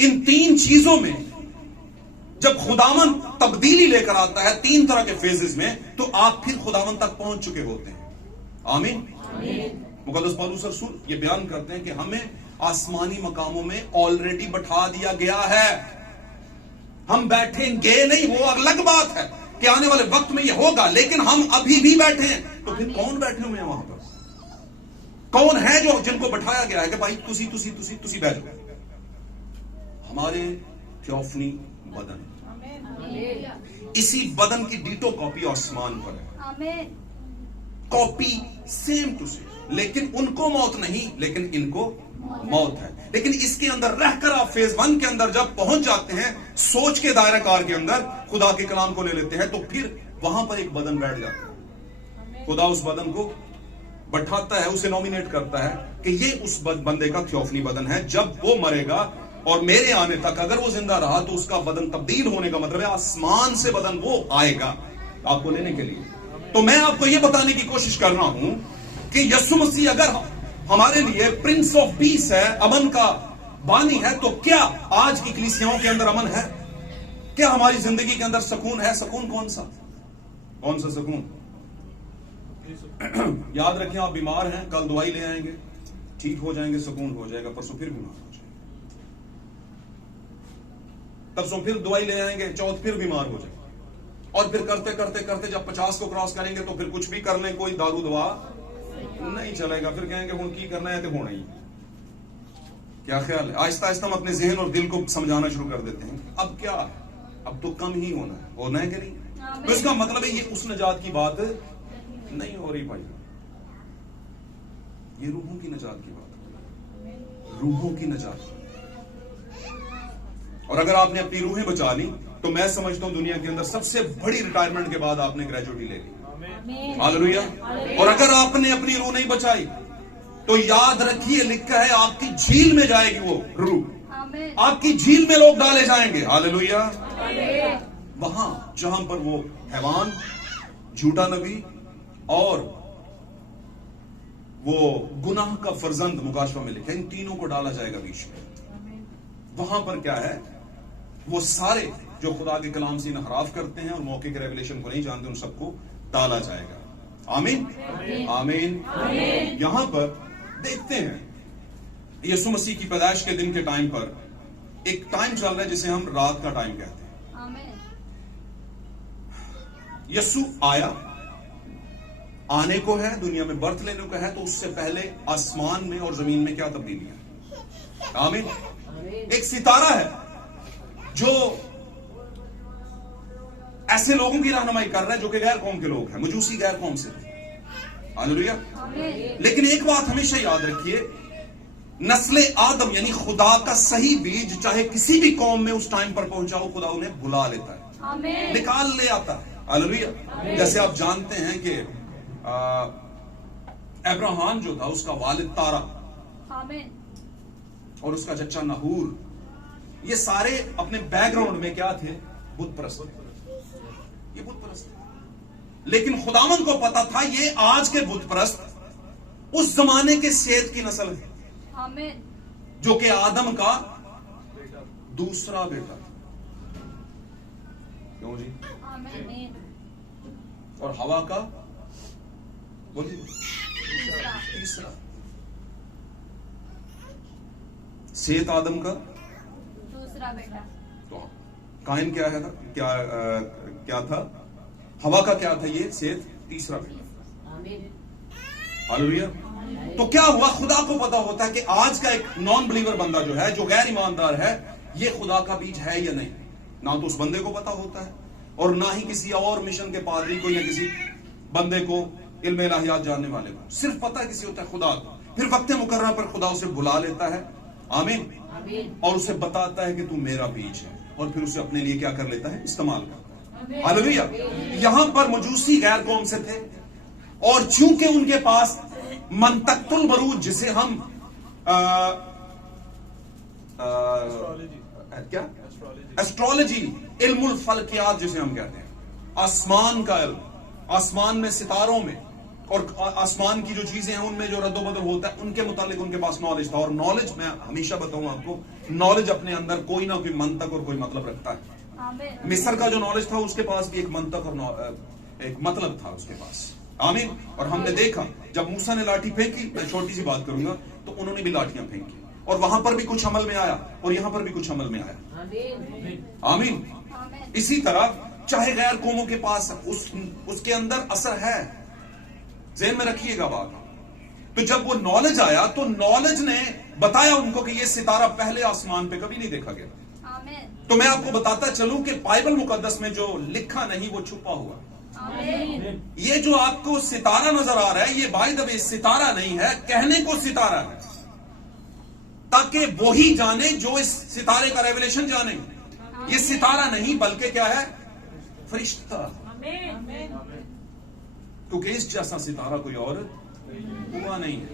इन 3 चीजों में जब खुदावन तब्दीली लेकर आता है 3 तरह के फेजेस में, तो आप फिर खुदावन तक पहुंच चुके होते हैं। आमीन। मुकद्दस पौलुस रसूल ये बयान करते हैं कि हमें आसमानी मकामों में ऑलरेडी बैठा दिया गया है। हम बैठेंगे नहीं, वो अलग बात है कि आने वाले वक्त में ये होगा, लेकिन हम अभी भी बैठे हैं। तो फिर कौन बैठे हुए हैं वहां पर? कौन है जो जिनको बैठाया गया है कि भाई तुसी बैठ जाओ? हमारे थियोफनी बदन, इसी बदन की डीटो कॉपी आसमान पर है, कॉपी सेम टू सेम, लेकिन उनको मौत नहीं, लेकिन इनको मौत है। लेकिन इसके अंदर रहकर आप फेज 1 के अंदर जब पहुंच जाते हैं, सोच के दायरा कार के अंदर खुदा के कलाम को ले लेते हैं, तो फिर वहां पर एक बदन बैठ जाता है। खुदा उस बदन को बैठाता है, उसे नॉमिनेट करता है कि ये उस बंदे का थियोफनी बदन है। जब वो मरेगा और मेरे आने तक अगर वो जिंदा रहा, तो उसका बदन तब्दील होने का मतलब है आसमान से बदन वो आएगा आपको लेने के लिए। तो मैं आपको ये बताने की कोशिश कर रहा हूं कि यीशु मसीह अगर हमारे लिए प्रिंस ऑफ पीस है, अमन का बानी है, तो क्या आज की कलीसियाओं के अंदर अमन है? क्या हमारी जिंदगी के अंदर सुकून है? सुकून कौन सा सुकून? याद रखें, आप बीमार हैं, कल दवाई ले आएंगे, ठीक हो जाएंगे, सुकून हो जाएगा, परसों फिर बीमार हो जाएंगे, परसों फिर दवाई ले आएंगे, चौथ फिर बीमार हो जाएंगे, और फिर करते करते करते जब 50 को क्रॉस करेंगे तो फिर कुछ भी कर लें, कोई दारू दवा नहीं चलेगा। फिर कहेंगे हुण की करना है तो होना ही। क्या ख्याल है? आहिस्ता आहिस्ता हम अपने जहन और दिल को समझाना शुरू कर देते हैं, अब क्या है, अब तो कम ही होना है कि नहीं? तो इसका मतलब है ये उस नजात की बात नहीं हो रही भाई, ये रूहों की नजात की बात, रूहों की नजात। और अगर आपने अपनी रूहें बचा ली, तो मैं समझता हूं दुनिया के अंदर सबसे बड़ी रिटायरमेंट के बाद आपने ग्रेजुएटी ले ली। हालेलुया। और अगर आपने अपनी रूह नहीं बचाई, तो याद रखिए, लिखा है आपकी झील में जाएगी वो रूह, आपकी झील में लोग डाले जाएंगे। हालेलुया। वहां जहां पर वो हैवान, झूठा नबी और वो गुनाह का फर्जंद मुकाशवा में लिखा, इन तीनों को डाला जाएगा बीच में। वहां पर क्या है, वो सारे जो खुदा के कलाम से इनहराफ करते हैं और मौके के रेवलेशन को नहीं जानते, उन सबको डाला जाएगा। आमीन, आमीन। यहां पर देखते हैं यीशु मसीह की पैदाइश के दिन के टाइम पर एक टाइम चल रहा है जिसे हम रात का टाइम कहते हैं। यीशु आया, आने को है, दुनिया में बर्थ लेने को है, तो उससे पहले आसमान में और जमीन में क्या तब्दीली है? आमीन। एक सितारा है जो ऐसे लोगों की रहनुमाई कर रहा है जो कि गैर कौम के लोग हैं, मजूसी गैर कौम से थे। हालेलुया। लेकिन एक बात हमेशा याद रखिए, नस्ले आदम यानी खुदा का सही बीज चाहे किसी भी कौम में उस टाइम पर पहुंचाओ, खुदा उन्हें बुला लेता है, निकाल ले आता है। हालेलुया। जैसे आप जानते हैं कि अब्राहम जो था, उसका वालिद तारा और उसका चचा नहूर, ये सारे अपने बैकग्राउंड में क्या थे? बुत परस्त। ये बुत परस्त, लेकिन खुदावन को पता था ये आज के बुत परस्त उस जमाने के सेत की नस्ल है, जो कि आदम का दूसरा बेटा। क्यों जी? और हवा का बोलिए तीसरा। सेत आदम का दूसरा बेटा। तो काइन क्या है था? क्या था? हवा का क्या था? ये सेत तीसरा बेटा। हालेलुया। तो क्या हुआ? खुदा को पता होता है कि आज का एक नॉन बिलीवर बंदा जो है, जो गैर ईमानदार है, ये खुदा का बीज है या नहीं। ना तो उस बंदे को पता होता है और ना ही किसी और मिशन के पादरी को या किसी बंदे को, इल्म इलाहियात जानने वाले को। सिर्फ पता किसी होता है? खुदा को। फिर वक्त मुकर्रर पर खुदा उसे बुला लेता है, आमीन, और उसे बताता है कि तू मेरा बीज है, और फिर उसे अपने लिए क्या कर लेता है? इस्तेमाल करता है। हालेलुया। यहां पर मजूसी गैर कौम से थे, और चूंकि उनके पास मंतकुल बरूज, जिसे हम क्या एस्ट्रोलॉजी, इल्मुल फल्कियात जिसे हम कहते हैं, आसमान का इल्म, आसमान में सितारों में और आसमान की जो चीजें हैं उनमें जो रद्दोबदल होता है उनके मुतालिक उनके पास नॉलेज था। और नॉलेज, मैं हमेशा बताऊं आपको, नॉलेज अपने अंदर कोई ना कोई मंतक और कोई मतलब रखता है। मिस्र का जो नॉलेज था उसके पास भी एक मंतक और एक मतलब था उसके पास। आमीन। और हमने देखा जब मूसा ने लाठी फेंकी, मैं छोटी सी बात करूंगा, तो उन्होंने भी लाठियां फेंकी और वहां पर भी कुछ अमल में आया और यहां पर भी कुछ अमल में आया। आमीन। इसी तरह चाहे गैर कौमों के पास उसके अंदर असर है, ज़हन में रखिएगा बात। तो जब वो नॉलेज आया तो नॉलेज ने बताया उनको कि ये सितारा पहले आसमान पे कभी नहीं देखा गया। तो मैं आपको बताता चलूं कि बाइबल मुकद्दस में जो लिखा नहीं वो छुपा हुआ। ये जो आपको सितारा नजर आ रहा है, ये बाय द वे सितारा नहीं है, कहने को सितारा है, ताकि वो ही जाने जो इस सितारे का रेवलेशन जाने। ये सितारा नहीं बल्कि क्या है, फरिश्ता। क्योंकि इस जैसा सितारा कोई और हुआ नहीं है।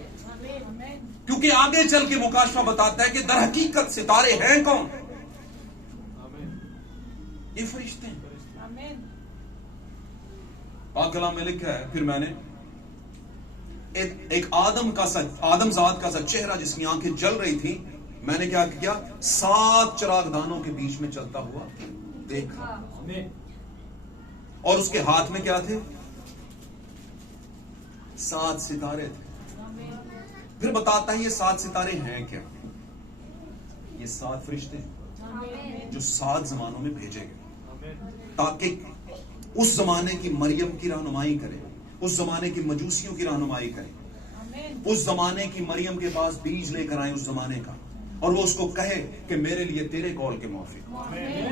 क्योंकि आगे चल के मुकाशफा बताता है कि दर हकीकत सितारे हैं कौन? ये फरिश्ते हैं। पाक कलाम में लिखा है, फिर मैंने एक आदमजाद का सा चेहरा जिसकी आंखें जल रही थी, मैंने क्या किया, 7 चिरागदानों के बीच में चलता हुआ देखा। और उसके हाथ में क्या थे? 7 सितारे थे। फिर बताता है ये 7 सितारे हैं क्या? ये 7 फरिश्ते हैं जो 7 जमानों में भेजे गए, ताकि उस जमाने की मरियम की रहनुमाई करें, उस जमाने की मजूसियों की रहनुमाई करें, उस जमाने की मरियम के पास बीज लेकर आए उस जमाने का, और वो उसको कहे कि मेरे लिए तेरे कौल के मौफिक।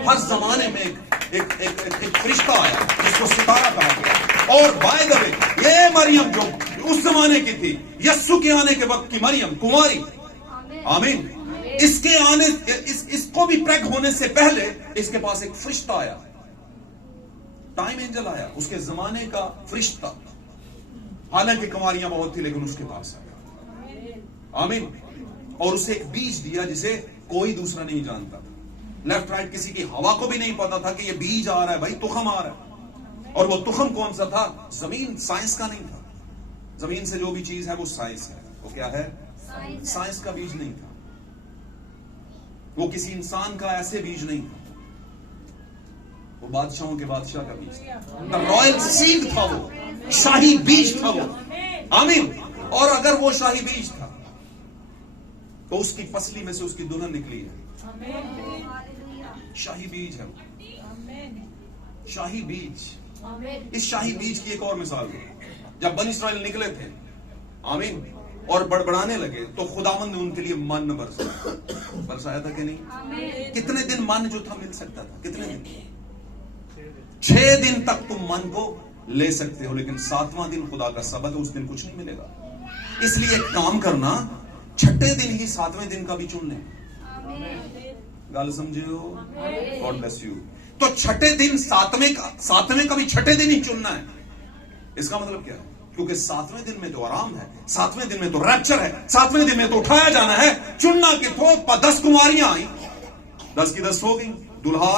हर जमाने में एक फरिश्ता आया जिसको सितारा कहा गया। और बाय द वे, ये मरियम जो उस जमाने की थी, यस्सु के आने के वक्त की मरियम कुंवारी, आमीन, इसके आने इसको भी प्रेग होने से पहले इसके पास एक फरिश्ता आया, टाइम एंजल आया, उसके जमाने का फरिश्ता। हालांकि कुंवारियां बहुत थी लेकिन उसके पास आया, आमीन। और उसे एक बीज दिया जिसे कोई दूसरा नहीं जानता था। लेफ्ट राइट किसी की हवा को भी नहीं पता था कि ये बीज आ रहा है, भाई तुखम आ रहा है। और वो तुखम कौन सा था? जमीन साइंस का नहीं था। जमीन से जो भी चीज है वो साइंस है। वो क्या है? साइंस का बीज नहीं था। वो किसी इंसान का ऐसे बीज नहीं था, वो बादशाहों के बादशाह का बीज था। रॉयल सीड था, वो शाही बीज था वो, आमीन। और अगर वो शाही बीज था तो उसकी पसली में से उसकी दुल्हन निकली है। शाही बीज है, शाही बीज। इस शाही बीज की एक और मिसाल है, जब बनी इस्राएल निकले थे, आमीन, और बड़बड़ाने लगे तो खुदावंद ने उनके लिए मन बरसाया था कि नहीं? कितने दिन मन जो था मिल सकता था? कितने दिन? 6 दिन तक तुम मन को ले सकते हो, लेकिन 7वां दिन खुदा का सबत है, उस दिन कुछ नहीं मिलेगा। इसलिए एक काम करना, 6ठे दिन ही 7वें दिन का भी चुन ले। गल समझे हो? God bless you. तो 6ठे दिन 7वें का भी 6ठे दिन ही चुनना है। इसका मतलब क्या है? क्योंकि 7वें दिन में तो आराम है, 7वें दिन में तो रैप्चर है, 7वें दिन में तो उठाया जाना है। चुनना कि तो 10 कुमारियां आई, 10 की 10 हो गई, दूल्हा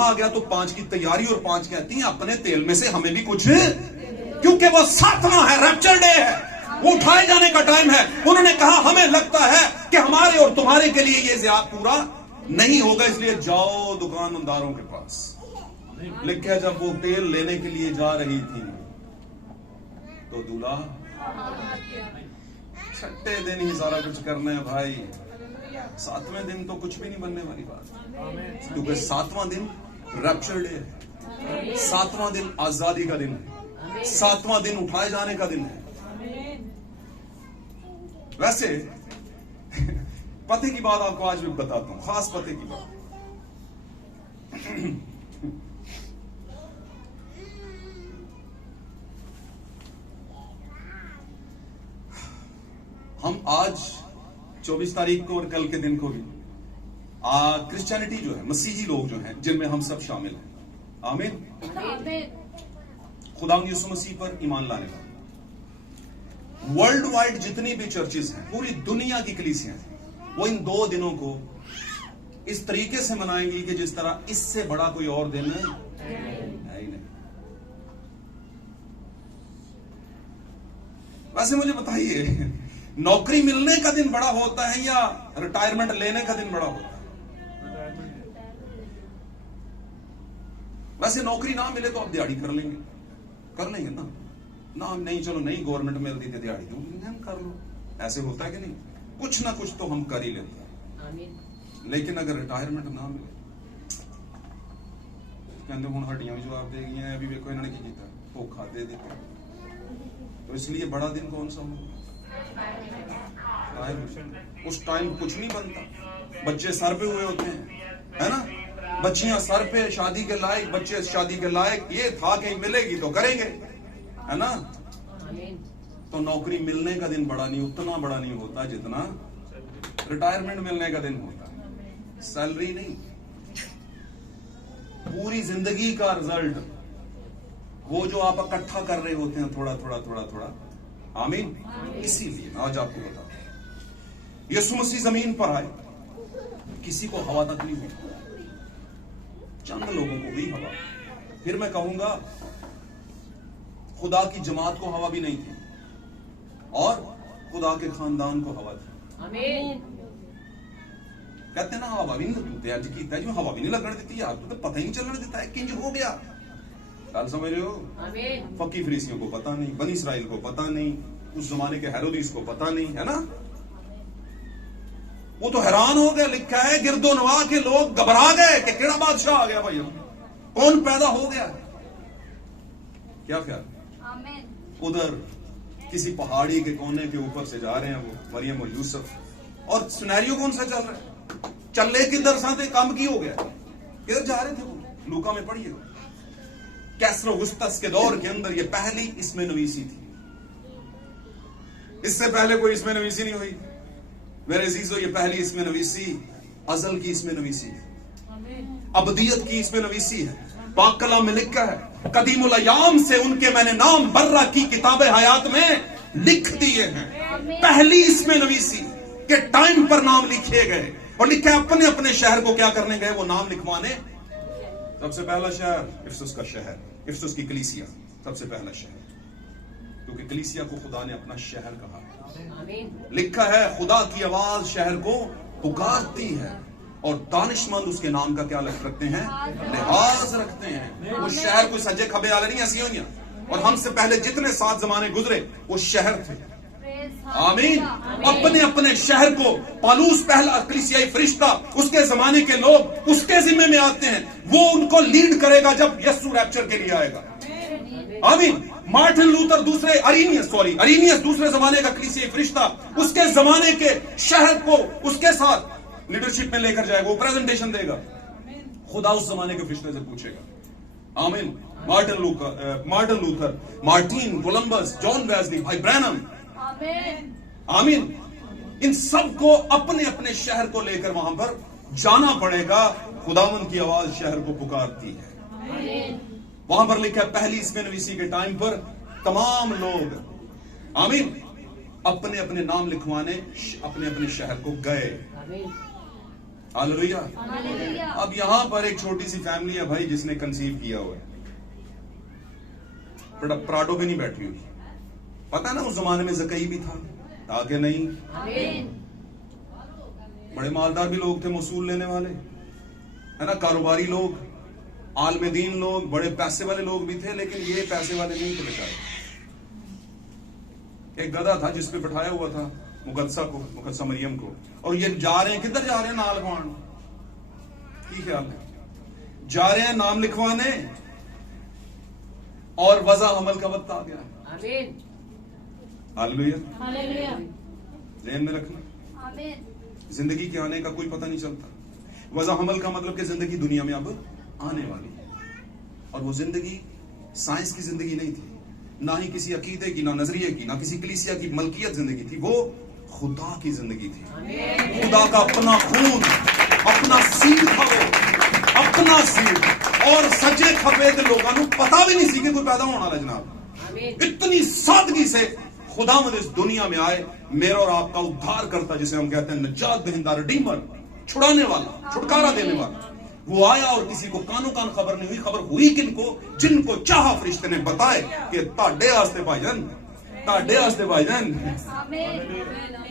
आ गया तो 5 की तैयारी, और 5 कहती हैं अपने तेल में से हमें भी कुछ, क्योंकि वो 7वां है, रैप्चर डे है, वो उठाए जाने का टाइम है। उन्होंने कहा हमें लगता है कि हमारे और तुम्हारे के लिए ये ज़ियाद पूरा नहीं होगा, इसलिए जाओ दुकानदारों के पास। लिखा जब वो तेल लेने के लिए जा रही थी तो दूल्हा, 6ठे दिन ही सारा कुछ करना है भाई, 7वें दिन तो कुछ भी नहीं बनने वाली बात, क्योंकि 7वां दिन रैप्चर डे है, 7वां दिन आजादी का दिन है, 7वां दिन उठाए जाने का दिन है। वैसे पते की बात आपको आज भी बताता हूं, खास पते की बात। हम आज 24 तारीख को और कल के दिन को भी क्रिश्चियनिटी जो है, मसीही लोग जो हैं, जिनमें हम सब शामिल हैं, आमीन, खुदा यीशु मसीह पर ईमान लाने वाले, वर्ल्ड वाइड जितनी भी चर्चेस हैं, पूरी दुनिया की कलीसियां हैं, वो इन 2 दिनों को इस तरीके से मनाएंगी कि जिस तरह इससे बड़ा कोई और दिन है ही नहीं। वैसे मुझे बताइए, नौकरी मिलने का दिन बड़ा होता है या रिटायरमेंट लेने का दिन बड़ा होता है? वैसे नौकरी ना मिले तो आप दिहाड़ी कर लेंगे ना नहीं, चलो नहीं गवर्नमेंट मिलती थी दिहाड़ी तो हम कर लो, ऐसे होता है कि नहीं? कुछ ना कुछ तो हम कर ही लेते हैं। लेकिन अगर रिटायरमेंट ना मिले, कहते हुण हड्डियां भी जवाब दे गई, अभी देखो इन्होंने की किया, धोखा दे देते। तो इसलिए बड़ा दिन कौन सा होगा? उस टाइम कुछ नहीं बनता, बच्चे सर पे हुए होते हैं, है ना, बच्चियां सर पे, शादी के लायक, बच्चे शादी के लायक, ये था कि मिलेगी तो करेंगे, है ना। तो नौकरी मिलने का दिन बड़ा नहीं, उतना बड़ा नहीं होता जितना रिटायरमेंट मिलने का दिन होता है। सैलरी नहीं, पूरी जिंदगी का रिजल्ट, वो जो आप इकट्ठा कर रहे होते हैं थोड़ा थोड़ा थोड़ा थोड़ा। आमीन। इसीलिए आज आपको बता, यीशु मसीह जमीन पर आए, किसी को हवा तक नहीं हुई, चंद लोगों को हुई हवा। फिर मैं कहूंगा खुदा की जमात को हवा भी नहीं थी, और खुदा के खानदान को हवा थी। आमीन। कहते ना हवा भी नहीं लगती, आज कीता है, हवा भी नहीं लगने देती यार, तो पता ही नहीं चलने देता है, किंज हो गया। गल समझ रहे हो? आमीन। फकी फरीसियों को पता नहीं, बनी इसराइल को पता नहीं, उस जमाने के हेरोदीस को पता नहीं, है ना। वो तो हैरान हो गए, लिखा है गिरदो नवा के लोग घबरा गए कि केड़ा बादशाह आ गया भाई, कौन पैदा हो गया। क्या ख्याल? उधर किसी पहाड़ी के कोने के ऊपर से जा रहे हैं वो मरियम और यूसुफ, और सिनेरियो कौन सा चल रहा है? चले किधर साथे काम की हो गया, किधर जा रहे थे वो? लूका में पढ़िए, कैसरो गुस्तस के दौर के अंदर ये पहली इसमें नवीसी थी। इससे पहले कोई इसमें नवीसी नहीं हुई मेरे अजीजों। ये पहली इसमें नवीसी, अजल की इसमें नवीसी है, अबदियत की इसमें नवीसी है। पाक कलाम में लिखा है, कदीमुल अयाम से उनके मैंने नाम बर्रा की किताबे हयात में लिख दिए हैं। पहली इसमें नवीसी के टाइम पर नाम लिखे गए, और लिखा है अपने अपने शहर को क्या करने गए? वो नाम लिखवाने। सबसे पहला शहर इफसुस का शहर, इफसुस की कलीसिया सबसे पहला शहर, क्योंकि कलीसिया को खुदा ने अपना शहर कहा। लिखा है खुदा की आवाज शहर को पुकारती है, और दानिशमंद उसके नाम का क्या रखते हैं? लिहाज रखते हैं। वो शहर कोई सज्जे खबे वाले नहीं, ऐसी हुई, और हमसे पहले जितने 7 जमाने गुजरे वो शहर थे। आमीन। अपने अपने शहर को पालूस पहला कलीसियाई फरिश्ता, उसके जमाने के लोग उसके जिम्मे में आते हैं, वो उनको लीड करेगा जब यीशु रैप्चर के लिए आएगा। आमीन। मार्टिन लूथर दूसरे, अरीनियस दूसरे जमाने का कलीसियाई फरिश्ता, उसके जमाने के शहर को उसके साथ लीडरशिप में लेकर जाएगा, वो प्रेजेंटेशन देगा। खुदा उस जमाने के फरिश्ते से पूछेगा। आमीन। Martin Luther, Martin Columbus, John Wesley, भाई ब्रैनम, आमीन, इन सबको अपने अपने शहर को लेकर वहां पर जाना पड़ेगा। खुदावन की आवाज शहर को पुकारती है। वहां पर लिखा है पहली इसमें नवीसी के टाइम पर तमाम लोग, आमीन, अपने अपने नाम लिखवाने अपने अपने शहर को गए। हालेलुया। अब यहां पर एक छोटी सी फैमिली है भाई, जिसने कंसीव किया हुआ है, प्राडो भी नहीं बैठी हुई। पता ना उस जमाने में जकई भी था कि नहीं? बड़े मालदार भी लोग थे, मसूल लेने वाले, है ना, कारोबारी लोग, आलमदीन लोग, बड़े पैसे वाले लोग भी थे, लेकिन ये पैसे वाले नहीं थे बेचारे। एक गधा था जिसपे बिठाया हुआ था मुकद्दसा मरियम को, और ये जा रहे हैं, किधर जा रहे हैं? नाम लिखवाने। ठीक है, आप जा रहे हैं नाम लिखवाने, और वज़ा हमल का वक्त आ गया। आमीन। हालेलुया। हालेलुया। ध्यान में रखना, जिंदगी के आने का कोई पता नहीं चलता। वज़ा हमल का मतलब कि जिंदगी दुनिया में अब आने वाली है, और वो जिंदगी साइंस की जिंदगी नहीं थी, ना ही किसी अकीदे की, ना नजरिए की, ना किसी कलीसिया की मलकियत जिंदगी थी, वो खुदा की जिंदगी थी। खुदा का अपना खून, अपना सील था, वो अपना सील, और सजे खपे लोगों को पता भी नहीं सी कि कोई पैदा होने वाला। जनाब, इतनी सादगी से खुदावंद इस दुनिया में आए, मेरा और आपका उद्धार करता, जिसे हम कहते हैं निजात दहिंदा, रिडीमर, छुड़ाने वाला, छुटकारा देने वाला, वो आया और किसी को कानो कान खबर नहीं हुई। खबर हुई किनको? जिनको चाहा फरिश्ते ने बताए कि ताडे आस्ते भाईजान, ताडे आस्ते भाईजान।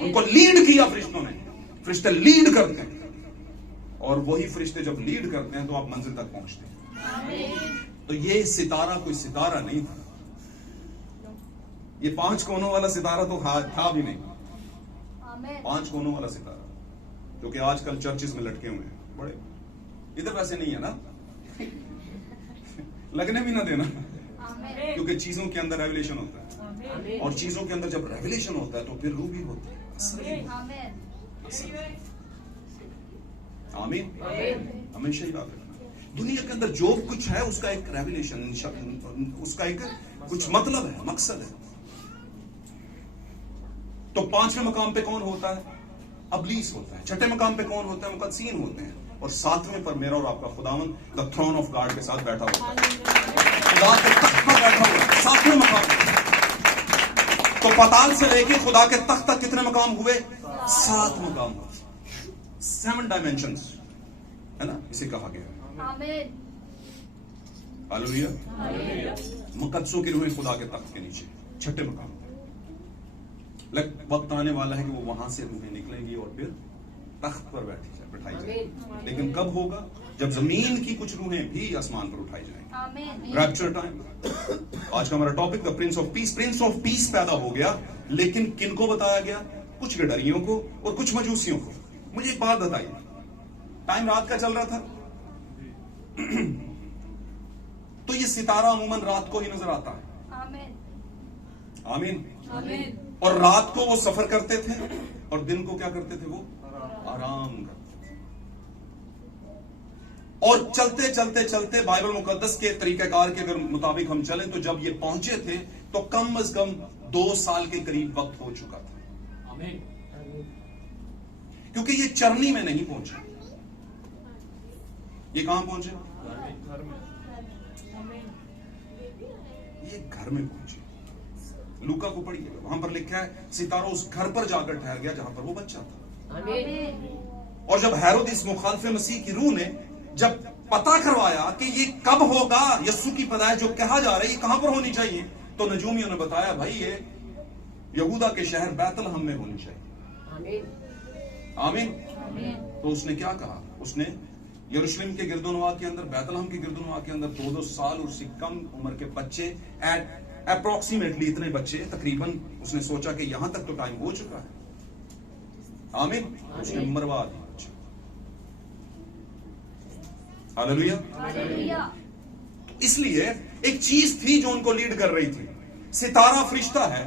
उनको लीड किया फरिश्तों ने। फरिश्ते लीड करते हैं, और वही फरिश्ते जब लीड करते हैं तो आप मंजिल तक पहुंचते हैं। तो ये सितारा कोई सितारा नहीं था, ये 5 कोनों वाला सितारा तो था भी नहीं। 5 कोनों वाला सितारा, क्योंकि आजकल चर्चेस में लटके हुए हैं बड़े, इधर वैसे नहीं है ना, लगने भी ना देना, क्योंकि चीजों के अंदर रेवलेशन होता है, और चीजों के अंदर जब रेवलेशन होता है तो फिर रूह भी होती है। आमीन, हमेशा ही बात है। दुनिया के अंदर जो कुछ है उसका एक रेवलेशन, उसका एक कुछ मतलब है, मकसद है। तो 5वें मकाम पे कौन होता है? अबलीस होता है। 6ठे मकाम पे कौन होता है? मुकद्दसीन होते हैं। और 7वें पर मेरा और आपका खुदावन द थ्रोन ऑफ गॉड के साथ बैठा होता है, खुदा के तख्त पर बैठा हुआ है, 7वें मकाम। तो पाताल से लेके खुदा के तख्त तक कितने मकाम हुए? 7 मकाम, 7 डायमेंशंस, है ना, इसे कहा गया। हालेलुया। मुकद्दसों की रूहें खुदा के तख्त के नीचे, 6ठे मकाम। वक्त आने वाला है कि वो वहां से रूहें निकलेंगी और फिर तख्त पर बैठाई जाएगी। लेकिन कब होगा? जब जमीन की कुछ रूहें भी आसमान पर उठाई जाएंगी। Rapture time. आज का हमारा topic the Prince of peace. Prince of peace पैदा हो गया, लेकिन किनको बताया गया? कुछ गडरियों को और कुछ मजूसियों को। मुझे एक बात बताइए, टाइम रात का चल रहा था तो ये सितारा अमूमन रात को ही नजर आता है। आमीन। और रात को वो सफर करते थे और दिन को क्या करते थे? वो आराम करते थे। और चलते चलते चलते बाइबल मुकद्दस के तरीकाकार के अगर मुताबिक हम चलें तो जब ये पहुंचे थे तो कम अज कम 2 साल के करीब वक्त हो चुका था। आमीन। क्योंकि ये चरनी में नहीं पहुंचे, ये कहां पहुंचे? ये घर में पहुंचे। लूका को पढ़िए, वहां पर लिखा है सितारा उस घर पर जाकर ठहर गया जहां पर वो बच्चा था। और जब हेरोदिस मुखालिफ मसीह की रूह ने जब पता करवाया कि ये कब होगा, यीशु की पैदाइश जो कहा जा रहा है ये कहां पर होनी चाहिए, तो नजूमियों ने बताया भाई ये यहूदा के शहर बैतलहम में होनी चाहिए। आमीन। तो उसने क्या कहा? उसने यरूशलेम के गिरदोनवा के अंदर, बैतलहम के गिरदोनवा के अंदर 2-2 साल और उससे कम उम्र के बच्चे, अप्रोक्सीमेटली इतने बच्चे तकरीबन, उसने सोचा कि यहां तक तो टाइम हो चुका है। आमीन। उसने मरवा दिया। हालेलुया। इसलिए एक चीज थी जो उनको लीड कर रही थी। सितारा फरिश्ता है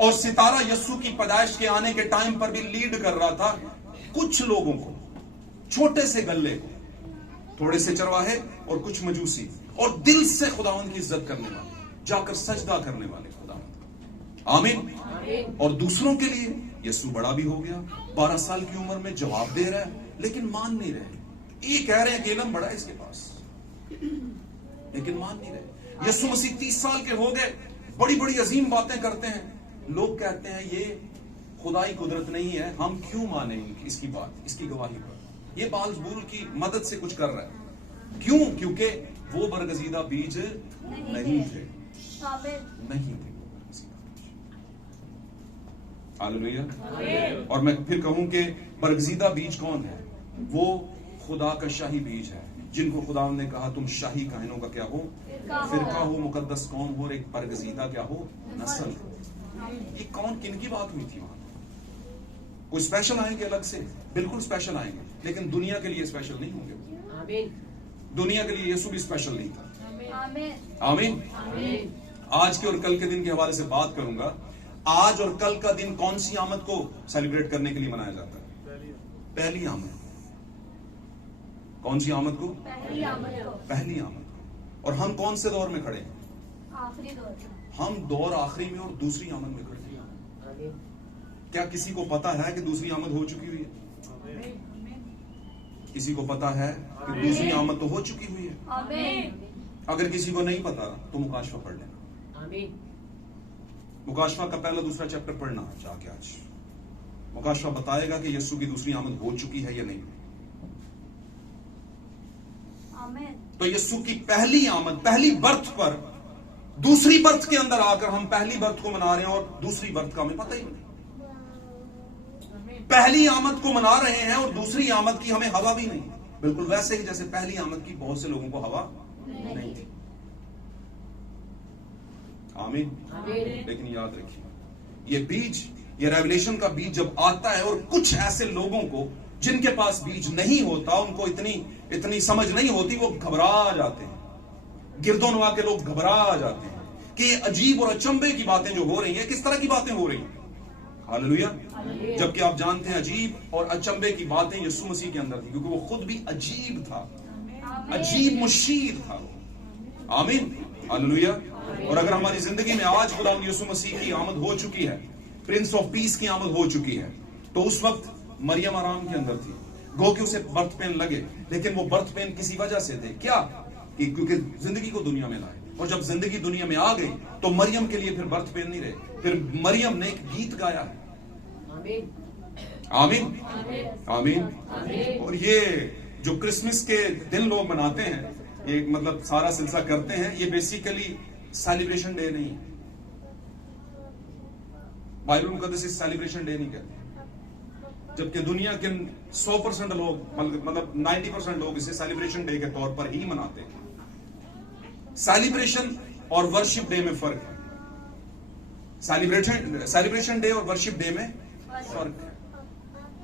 और सितारा यीशु की पैदाइश के आने के टाइम पर भी लीड कर रहा था कुछ लोगों को, छोटे से गल्ले को, थोड़े से चरवाहे और कुछ मजूसी, और दिल से खुदावंद की इज्जत करने वाले, जाकर सजदा करने वाले खुदावंद। आमीन। और दूसरों के लिए यीशु बड़ा भी हो गया, 12 साल की उम्र में जवाब दे रहा है, लेकिन मान नहीं रहे। ये कह रहे हैं कि इल्म बड़ा है इसके पास, लेकिन मान नहीं रहे। यीशु मसीह 30 साल के हो गए, बड़ी बड़ी अजीम बातें करते हैं, लोग कहते हैं ये खुदाई कुदरत नहीं है, हम क्यों माने इसकी बात, इसकी गवाही पर? ये बालजबूल की मदद से कुछ कर रहा है। क्यों? क्योंकि वो बरगजीदा बीज नहीं थे। हालेलुया। और मैं फिर कहूं कि बरगजीदा बीज कौन है? वो खुदा का शाही बीज है, जिनको खुदा ने कहा तुम शाही काहिनों का क्या हो? फिरका हो, मुकद्दस कौम हो, और एक बरगजीदा क्या हो? नस्ल। ये कौन, किन की बात हुई थी वहां? कोई स्पेशल आएंगे अलग से? बिल्कुल स्पेशल आएंगे, लेकिन दुनिया के लिए स्पेशल नहीं होंगे। दुनिया के लिए यीशु भी स्पेशल नहीं था। आमीन। आज के और कल के दिन के हवाले से बात करूंगा। आज और कल का दिन कौन सी आमद को सेलिब्रेट करने के लिए मनाया जाता है? पहली आमद। कौन सी आमद को? पहली आमद को। और हम कौन से दौर में खड़े हैं? आखिरी दौर। हम दौर आखिरी में और दूसरी आमद में खड़े हैं। क्या किसी को पता है कि दूसरी आमद हो चुकी हुई है? किसी को पता है कि दूसरी आमद तो हो चुकी हुई है? अगर किसी को नहीं पता तो मुकाशफा पढ़ लेना। मुकाशवा का पहला दूसरा चैप्टर पढ़ना जाके आज। मुकाशवा बताएगा कि यीशु की दूसरी आमद हो चुकी है या नहीं। आमीन। तो यीशु की पहली आमद, पहली बर्थ पर दूसरी बर्थ के अंदर आकर हम पहली बर्थ को मना रहे हैं और दूसरी बर्थ का हमें पता ही नहीं। पहली आमद को मना रहे हैं और दूसरी आमद की हमें हवा भी नहीं। बिल्कुल वैसे ही जैसे पहली आमद की बहुत से लोगों को हवा नहीं थी। आमीन। लेकिन याद रखिए, ये बीज, ये रेवलेशन का बीज जब आता है और कुछ ऐसे लोगों को जिनके पास बीज नहीं होता, उनको इतनी समझ नहीं होती, वो घबरा जाते हैं। गिरदोनवा के लोग घबरा जाते हैं कि ये अजीब और अचंभे की बातें जो हो रही हैं, किस तरह की बातें हो रही हैं। हालेलुया। जबकि आप जानते हैं अजीब और अचंभे की बातें यीशु मसीह के अंदर थी, क्योंकि वो खुद भी अजीब था, अजीब मुशीर था वो। आमीन। हालेलुया। और अगर हमारी जिंदगी में आज खुदा यीशु मसीह की आमद हो चुकी है, प्रिंस ऑफ पीस की आमद हो चुकी है, तो उस वक्त मरियम आराम के अंदर थी। गो कि उसे बर्थ पेन लगे, लेकिन वो बर्थ पेन किसी वजह से थे। क्या? कि क्योंकि जिंदगी को दुनिया में लाए, और जब जिंदगी दुनिया में आ गई तो मरियम के लिए फिर बर्थ पेन नहीं रहे। फिर मरियम ने एक गीत गाया है। आमीन। आमीन। और ये जो क्रिसमस के दिन लोग मनाते हैं, एक मतलब सारा सिलसिला करते हैं, ये बेसिकली सेलिब्रेशन डे नहीं है। बाइबल मुकद्दस इस सेलिब्रेशन डे नहीं कहते, जबकि दुनिया के 100% लोग, मतलब 90% लोग इसे सेलिब्रेशन डे के तौर पर ही मनाते हैं। सेलिब्रेशन और वर्शिप डे में फर्क है। सेलिब्रेशन डे और वर्शिप डे में फर्क है।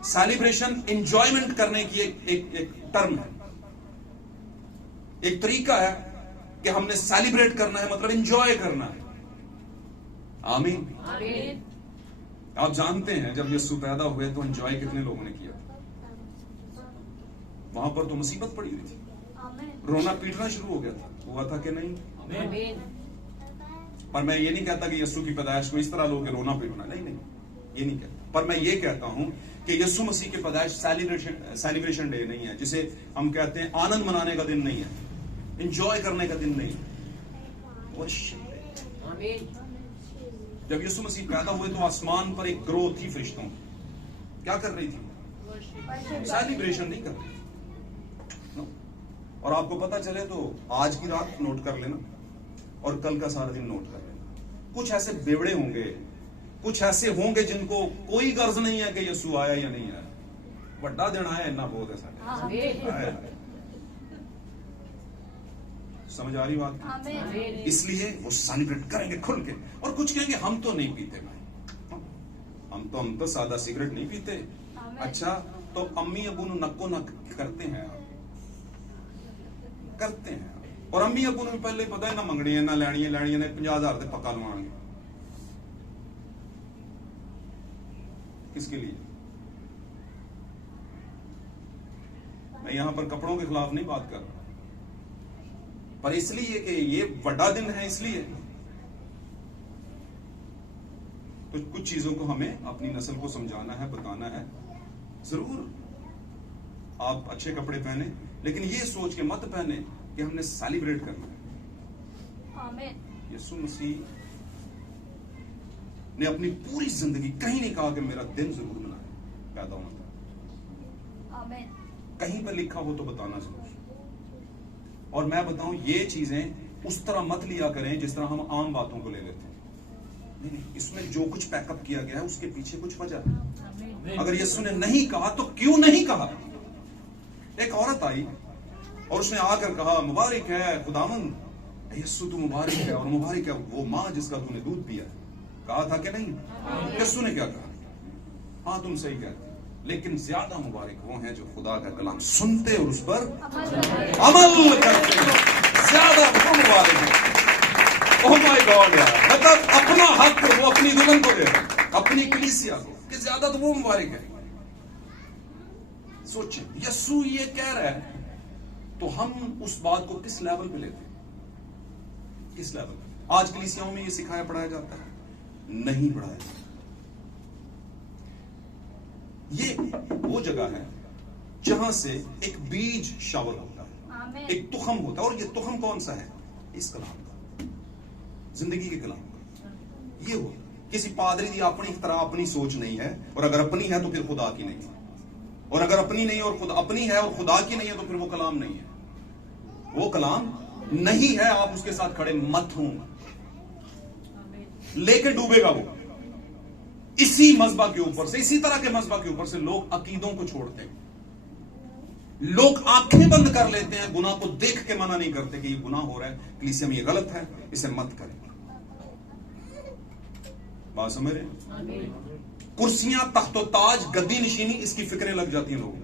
सेलिब्रेशन एंजॉयमेंट करने की एक टर्म है, एक तरीका है कि हमने सेलिब्रेट करना है, मतलब एंजॉय करना है। आमीन। आप जानते हैं जब यीशु पैदा हुए तो एंजॉय कितने लोगों ने किया? वहां पर तो मुसीबत पड़ी हुई थी, रोना पीटना शुरू हो गया था। हुआ था कि नहीं? पर मैं ये नहीं कहता कि यीशु की पैदाइश को इस तरह लोग रोना पीटना, नहीं, ये नहीं कहता। पर मैं ये कहता हूं कि यीशु मसीह की पैदाइश सेलिब्रेशन डे नहीं है, जिसे हम कहते हैं आनंद मनाने का दिन नहीं है, एंजॉय करने का दिन नहीं है, वर्शिप डे। जब यीशु मसीह पैदा हुए तो आसमान पर एक ग्रोह थी फरिश्तों की। क्या कर रही थी? सेलिब्रेशन नहीं कर रही थी। और आपको पता चले तो आज की रात नोट कर लेना और कल का सारा दिन नोट कर लेना। कुछ ऐसे बेवड़े होंगे, कुछ ऐसे होंगे जिनको कोई गर्ज नहीं है कि यीशु आया या नहीं आया। बड़ा दिन आया, इतना बहुत है सारे। समझ आ रही बात? इसलिए वो सेलिब्रेट करेंगे खुल के। और कुछ कहेंगे हम तो नहीं पीते भाई, हम तो सादा सिगरेट नहीं पीते। अच्छा, तो अम्मी अबू नक्को नक करते हैं और अम्मी अबू ने पहले पता है ना मंगनी ना लैनी ने 50,000 से पक्का लवाएंगे। किसके लिए? मैं यहां पर कपड़ों के खिलाफ नहीं बात कर रहा, पर इसलिए कि ये बड़ा दिन है, इसलिए तो कुछ चीजों को हमें अपनी नस्ल को समझाना है, बताना है। जरूर आप अच्छे कपड़े पहने, लेकिन ये सोच के मत पहने कि हमने सेलिब्रेट करना है। आमीन। यीशु मसीह ने अपनी पूरी जिंदगी कहीं नहीं कहा कि मेरा दिन जरूर मनाए पैदा होना था। आमीन। कहीं पर लिखा हो तो बताना जरूर। और मैं बताऊं, ये चीजें उस तरह मत लिया करें जिस तरह हम आम बातों को ले लेते हैं। नहीं, इसमें जो कुछ पैकअप किया गया है उसके पीछे कुछ वजह है। अगर यीशु ने नहीं कहा तो क्यों नहीं कहा? एक औरत आई और उसने आकर कहा, मुबारक है खुदावंद, यीशु तू मुबारक है, और मुबारक है वो मां जिसका तूने दूध पिया। कहा था कि नहीं? यीशु ने क्या कहा? हाँ, तुम सही कहते, लेकिन ज्यादा मुबारक वो हैं जो खुदा का कलाम सुनते और उस पर अमल करते हैं। ज्यादा वो मुबारक है। ओह माय गॉड यार, मतलब अपना हक वो अपनी दुल्हन को दे रहा है, अपनी कलीसिया को, कि ज्यादा तो वो मुबारक है। सोचें, यीशु ये कह रहा है तो हम उस बात को किस लेवल पे लेते हैं? किस लेवल पे? आज कलीसियाओं में ये सिखाया पढ़ाया जाता है? नहीं पढ़ाया जाता। ये वो जगह है जहां से एक बीज शावर होता है, एक तुखम होता है। और ये तुखम कौन सा है? इस कलाम का, जिंदगी के कलाम का। ये होता है किसी पादरी की अपनी तरह अपनी सोच नहीं है, और अगर अपनी है तो फिर खुदा की नहीं है, और अगर अपनी नहीं और खुदा अपनी है और खुदा की नहीं है तो फिर वो कलाम नहीं है, वो कलाम नहीं है। आप उसके साथ खड़े मत हो, लेके डूबेगा वो। इसी मजबा के ऊपर से, इसी तरह के मजबा के ऊपर से लोग अकीदों को छोड़ते हैं, लोग आंखें बंद कर लेते हैं, गुनाह को देख के मना नहीं करते कि ये गुनाह हो रहा है, कलीसिया में ये गलत है, इसे मत करें। बात समझ रहे हैं? कुर्सियां, तख्तो ताज, गद्दी निशीनी, इसकी फिक्रें लग जाती हैं लोगों को।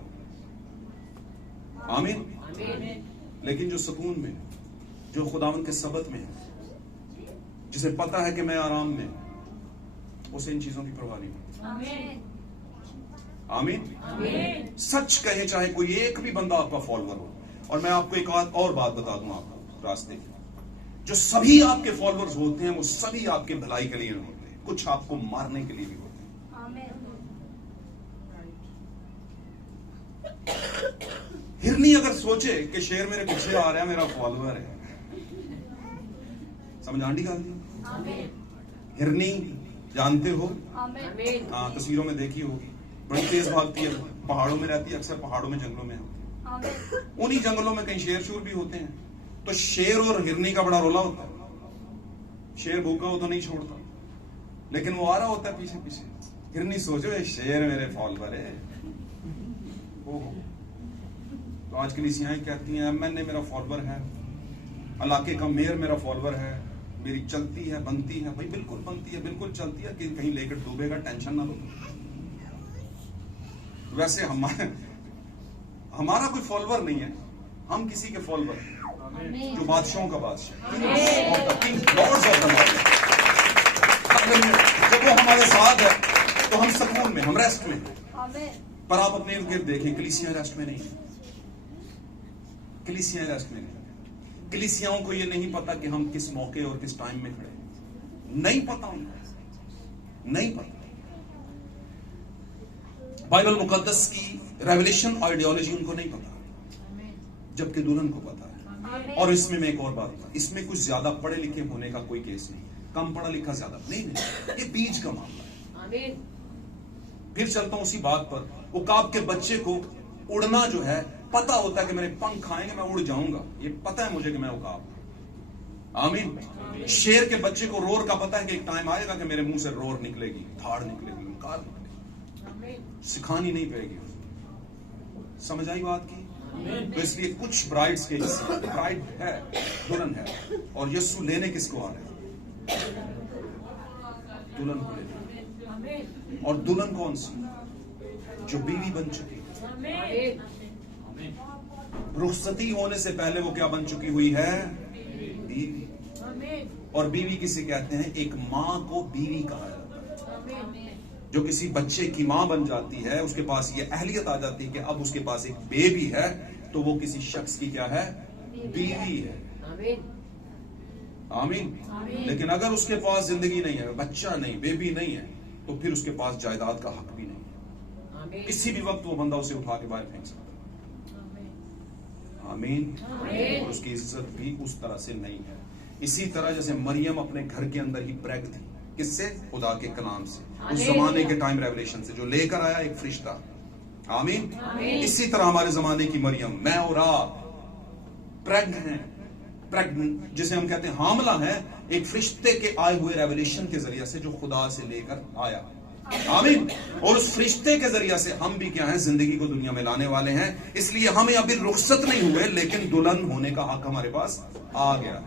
आमीन। लेकिन जो सुकून में, जो खुदावन के सबत में है, जिसे पता है कि मैं आराम में, उसे इन चीजों की परवाह नहीं होती। आमीन। सच कहे चाहे कोई एक भी बंदा आपका फॉलोअर हो, और मैं आपको एक और बात बता दूं आपको रास्ते की, जो सभी आपके फॉलोअर्स होते हैं वो सभी आपके भलाई के लिए होते हैं, कुछ आपको मारने के लिए भी होते हैं। हिरनी अगर सोचे कि शेर मेरे पीछे आ रहा है, मेरा फॉलोअर है, समझ आंटी गाली? हिरनी जानते हो? हाँ, तस्वीरों में देखी होगी, बड़ी तेज भागती है, पहाड़ों में रहती है, अक्सर पहाड़ों में, जंगलों में होती है। उन्हीं जंगलों में कहीं शेर शूर भी होते हैं, तो शेर और हिरनी का बड़ा रोला होता है। शेर भूखा हो तो नहीं छोड़ता, लेकिन वो आ रहा होता है पीछे पीछे। हिरनी सोचो ये शेर मेरे फॉलोअर है। तो आज कलीसियाएं कहती हैं मैंने मेरा फॉलोअर है, इलाके का मेयर मेरा फॉलोअर है, मेरी चलती है, बनती है। भाई बिल्कुल बनती है, बिल्कुल चलती है, कि कहीं लेकर डूबेगा, टेंशन ना लो। वैसे हमारा कोई फॉलोअर नहीं है, हम किसी के फॉलोअर हैं, जो बादशाहों का बादशाह, लॉर्ड्स ऑफ द लॉर्ड। जब वो हमारे साथ है तो हम सुकून में, हम रेस्ट में। पर आप अपने इर्द गिर्द देखें, कलीसियां रेस्ट में नहीं है, कलीसियां रेस्ट में नहीं। कलीसियाओं को ये नहीं पता कि हम किस मौके और किस टाइम में खड़े, नहीं पता उनको, नहीं पता। बाइबल मुकद्दस की रेवलेशन आइडियोलॉजी उनको नहीं पता, जबकि दुल्हन को पता है। और इसमें मैं एक और बात बता, इसमें कुछ ज्यादा पढ़े लिखे होने का कोई केस नहीं, कम पढ़ा लिखा ज्यादा नहीं, ये बीज का मामला है। फिर चलता हूं उसी बात पर, उकाब के बच्चे को उड़ना जो है पता होता है कि मेरे पंख आएंगे, मैं उड़ जाऊंगा, ये पता है मुझे कि मैं उकाब। आमीन। शेर के बच्चे को रोर का पता है कि एक टाइम आएगा कि मेरे मुंह से रोर निकलेगी, धाड़ निकलेगी, कार निकलेगी, सिखानी नहीं पड़ेगी। समझ आई बात की? तो इसलिए कुछ ब्राइड्स के हिस्से, ब्राइड है, दुल्हन है, और यीशु लेने किसको आ रहे हैं? दुल्हन को लेने। और दुल्हन कौन सी? जो बीवी बन चुकी है। रुखसती होने से पहले वो क्या बन चुकी हुई है? बीवी। और बीवी किसे कहते हैं? एक मां को बीवी कहा जाता है। जो किसी बच्चे की मां बन जाती है, उसके पास ये अहलियत आ जाती है कि अब उसके पास एक बेबी है, तो वो किसी शख्स की क्या है? बीवी है। आमीन। लेकिन अगर उसके पास जिंदगी नहीं है, बच्चा नहीं, बेबी नहीं है, तो फिर उसके पास जायदाद का हक भी नहीं है। किसी भी वक्त वो बंदा उसे उठा के बाहर फेंक सकता है। आमीन। और उसकी इज्जत भी उस तरह से नहीं है। इसी तरह जैसे मरियम अपने घर के अंदर ही प्रेग थी, किससे? खुदा के कलाम से, उस जमाने के टाइम रेवलेशन से, जो लेकर आया एक फरिश्ता। आमीन। इसी तरह हमारे जमाने की मरियम, मैं और आप प्रेग हैं, प्रेग्नेंट जिसे हम कहते हैं, हामला है, एक फरिश्ते के आए हुए रेवलेशन के जरिए से, जो खुदा से लेकर आया। आमीन। और उस फरिश्ते के जरिए से हम भी क्या हैं? जिंदगी को दुनिया में लाने वाले हैं। इसलिए हमें अभी रुखसत नहीं हुए, लेकिन दुल्हन होने का हक हमारे पास आ गया है।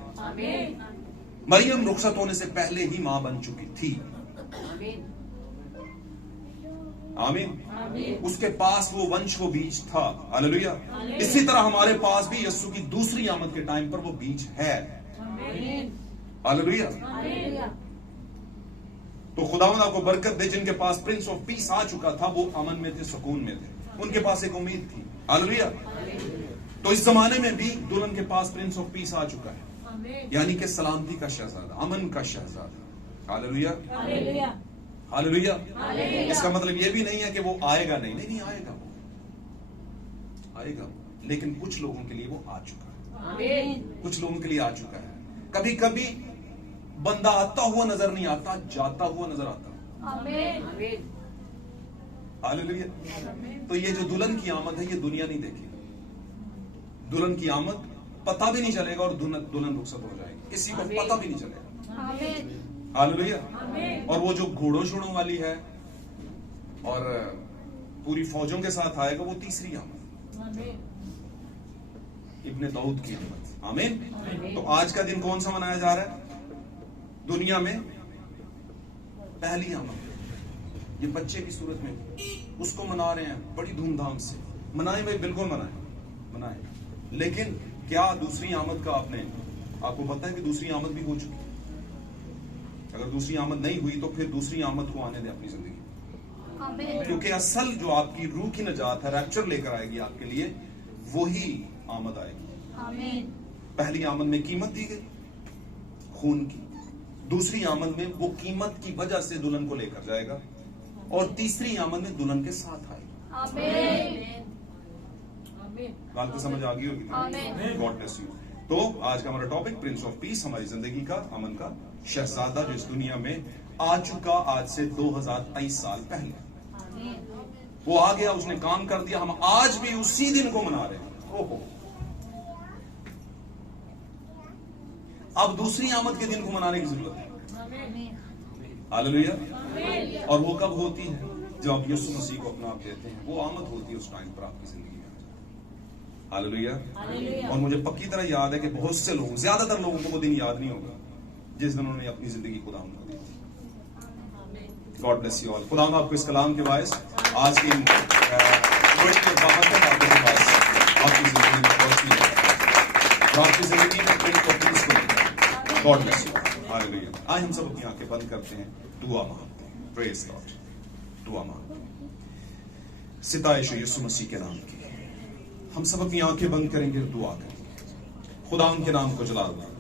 मरियम रुखसत होने से पहले ही मां बन चुकी थी। आमीन। उसके पास वो वंश, वो बीज था। हालेलुया। इसी तरह हमारे पास भी यीशु की दूसरी आमद के टाइम पर वो बीज है। हालेलुया। तो खुदावंद आपको बरकत दे। जिनके पास प्रिंस ऑफ पीस आ चुका था, वो अमन में थे, सुकून में थे, उनके पास एक उम्मीद थी। हालेलुया। तो इस जमाने में भी दुल्हन के पास प्रिंस ऑफ पीस आ चुका है, यानी कि सलामती का शहजादा, अमन का शहजादा। हालेलुया। हालेलुया। इसका मतलब ये भी नहीं है कि वो आएगा नहीं, नहीं आएगा, वो आएगा, लेकिन कुछ लोगों के लिए वो आ चुका है। कुछ लोगों के लिए आ चुका है। कभी कभी बंदा आता हुआ नजर नहीं आता, जाता हुआ नजर आता। आमीन। हालेलुया। तो ये जो दुल्हन की आमद है, ये दुनिया नहीं देखेगी। दुल्हन की आमद पता भी नहीं चलेगा और दुल्हन रुखसत हो जाएगी, किसी को पता भी नहीं चलेगा। आमीन। हालेलुया। और वो जो घोड़ों शोड़ों वाली है और पूरी फौजों के साथ आएगा, वो तीसरी आमद, इब्ने दाऊद की आमद। आमीन। तो आज का दिन कौन सा मनाया जा रहा है दुनिया में? पहली आमद। ये बच्चे की सूरत में उसको मना रहे हैं बड़ी धूमधाम से। मनाए भाई, बिल्कुल मनाए, लेकिन क्या दूसरी आमद का आपको पता है कि दूसरी आमद भी हो चुकी? अगर दूसरी आमद नहीं हुई तो फिर दूसरी आमद को आने दें अपनी जिंदगी, आमीन। क्योंकि असल जो आपकी रूह की नजात है, रैप्चर लेकर आएगी आपके लिए, वही आमद आएगी। आमीन। पहली आमद में कीमत दी गई खून की, दूसरी आमद में वो कीमत की वजह से दुल्हन को लेकर जाएगा, और तीसरी आमद में दुल्हन के साथ आएगा। आमीन। बात तो समझ आ गई होगी। आमीन। God bless you. तो आज का हमारा टॉपिक प्रिंस ऑफ पीस, हमारी जिंदगी का, अमन का शहजादा, जो इस दुनिया में आ चुका आज से 2023 साल पहले। वो आ गया, उसने काम कर दिया, हम आज भी उसी दिन को मना रहे हैं। ओहो, अब दूसरी आमद के दिन को मनाने की जरूरत है। हालेलुया। और वो कब होती है? जब आप यीशु मसीह को अपना आप देते हैं, वो आमद होती है उस टाइम पर आपकी जिंदगी में। हालेलुया। और मुझे पक्की तरह याद है कि बहुत से लोग, ज्यादातर लोगों को वो दिन याद नहीं होगा जिस दिन उन्होंने अपनी जिंदगी खुदा को दी थी। God bless you all. खुदा आपको इस कलाम के बायस, आज की आपकी जिंदगी में पहुंची है, आपकी जिंदगी में प्रिंस ऑफ पीस को। God bless you. हालेलुया। आज हम सब अपनी आंखें बंद करते हैं, दुआ मांगते हैं। Praise God. दुआ मांगते हैं सिताइश यीशु मसीह के नाम की। हम सब अपनी आंखें बंद करेंगे, दुआ करेंगे। खुदा उनके नाम को जलाल दें।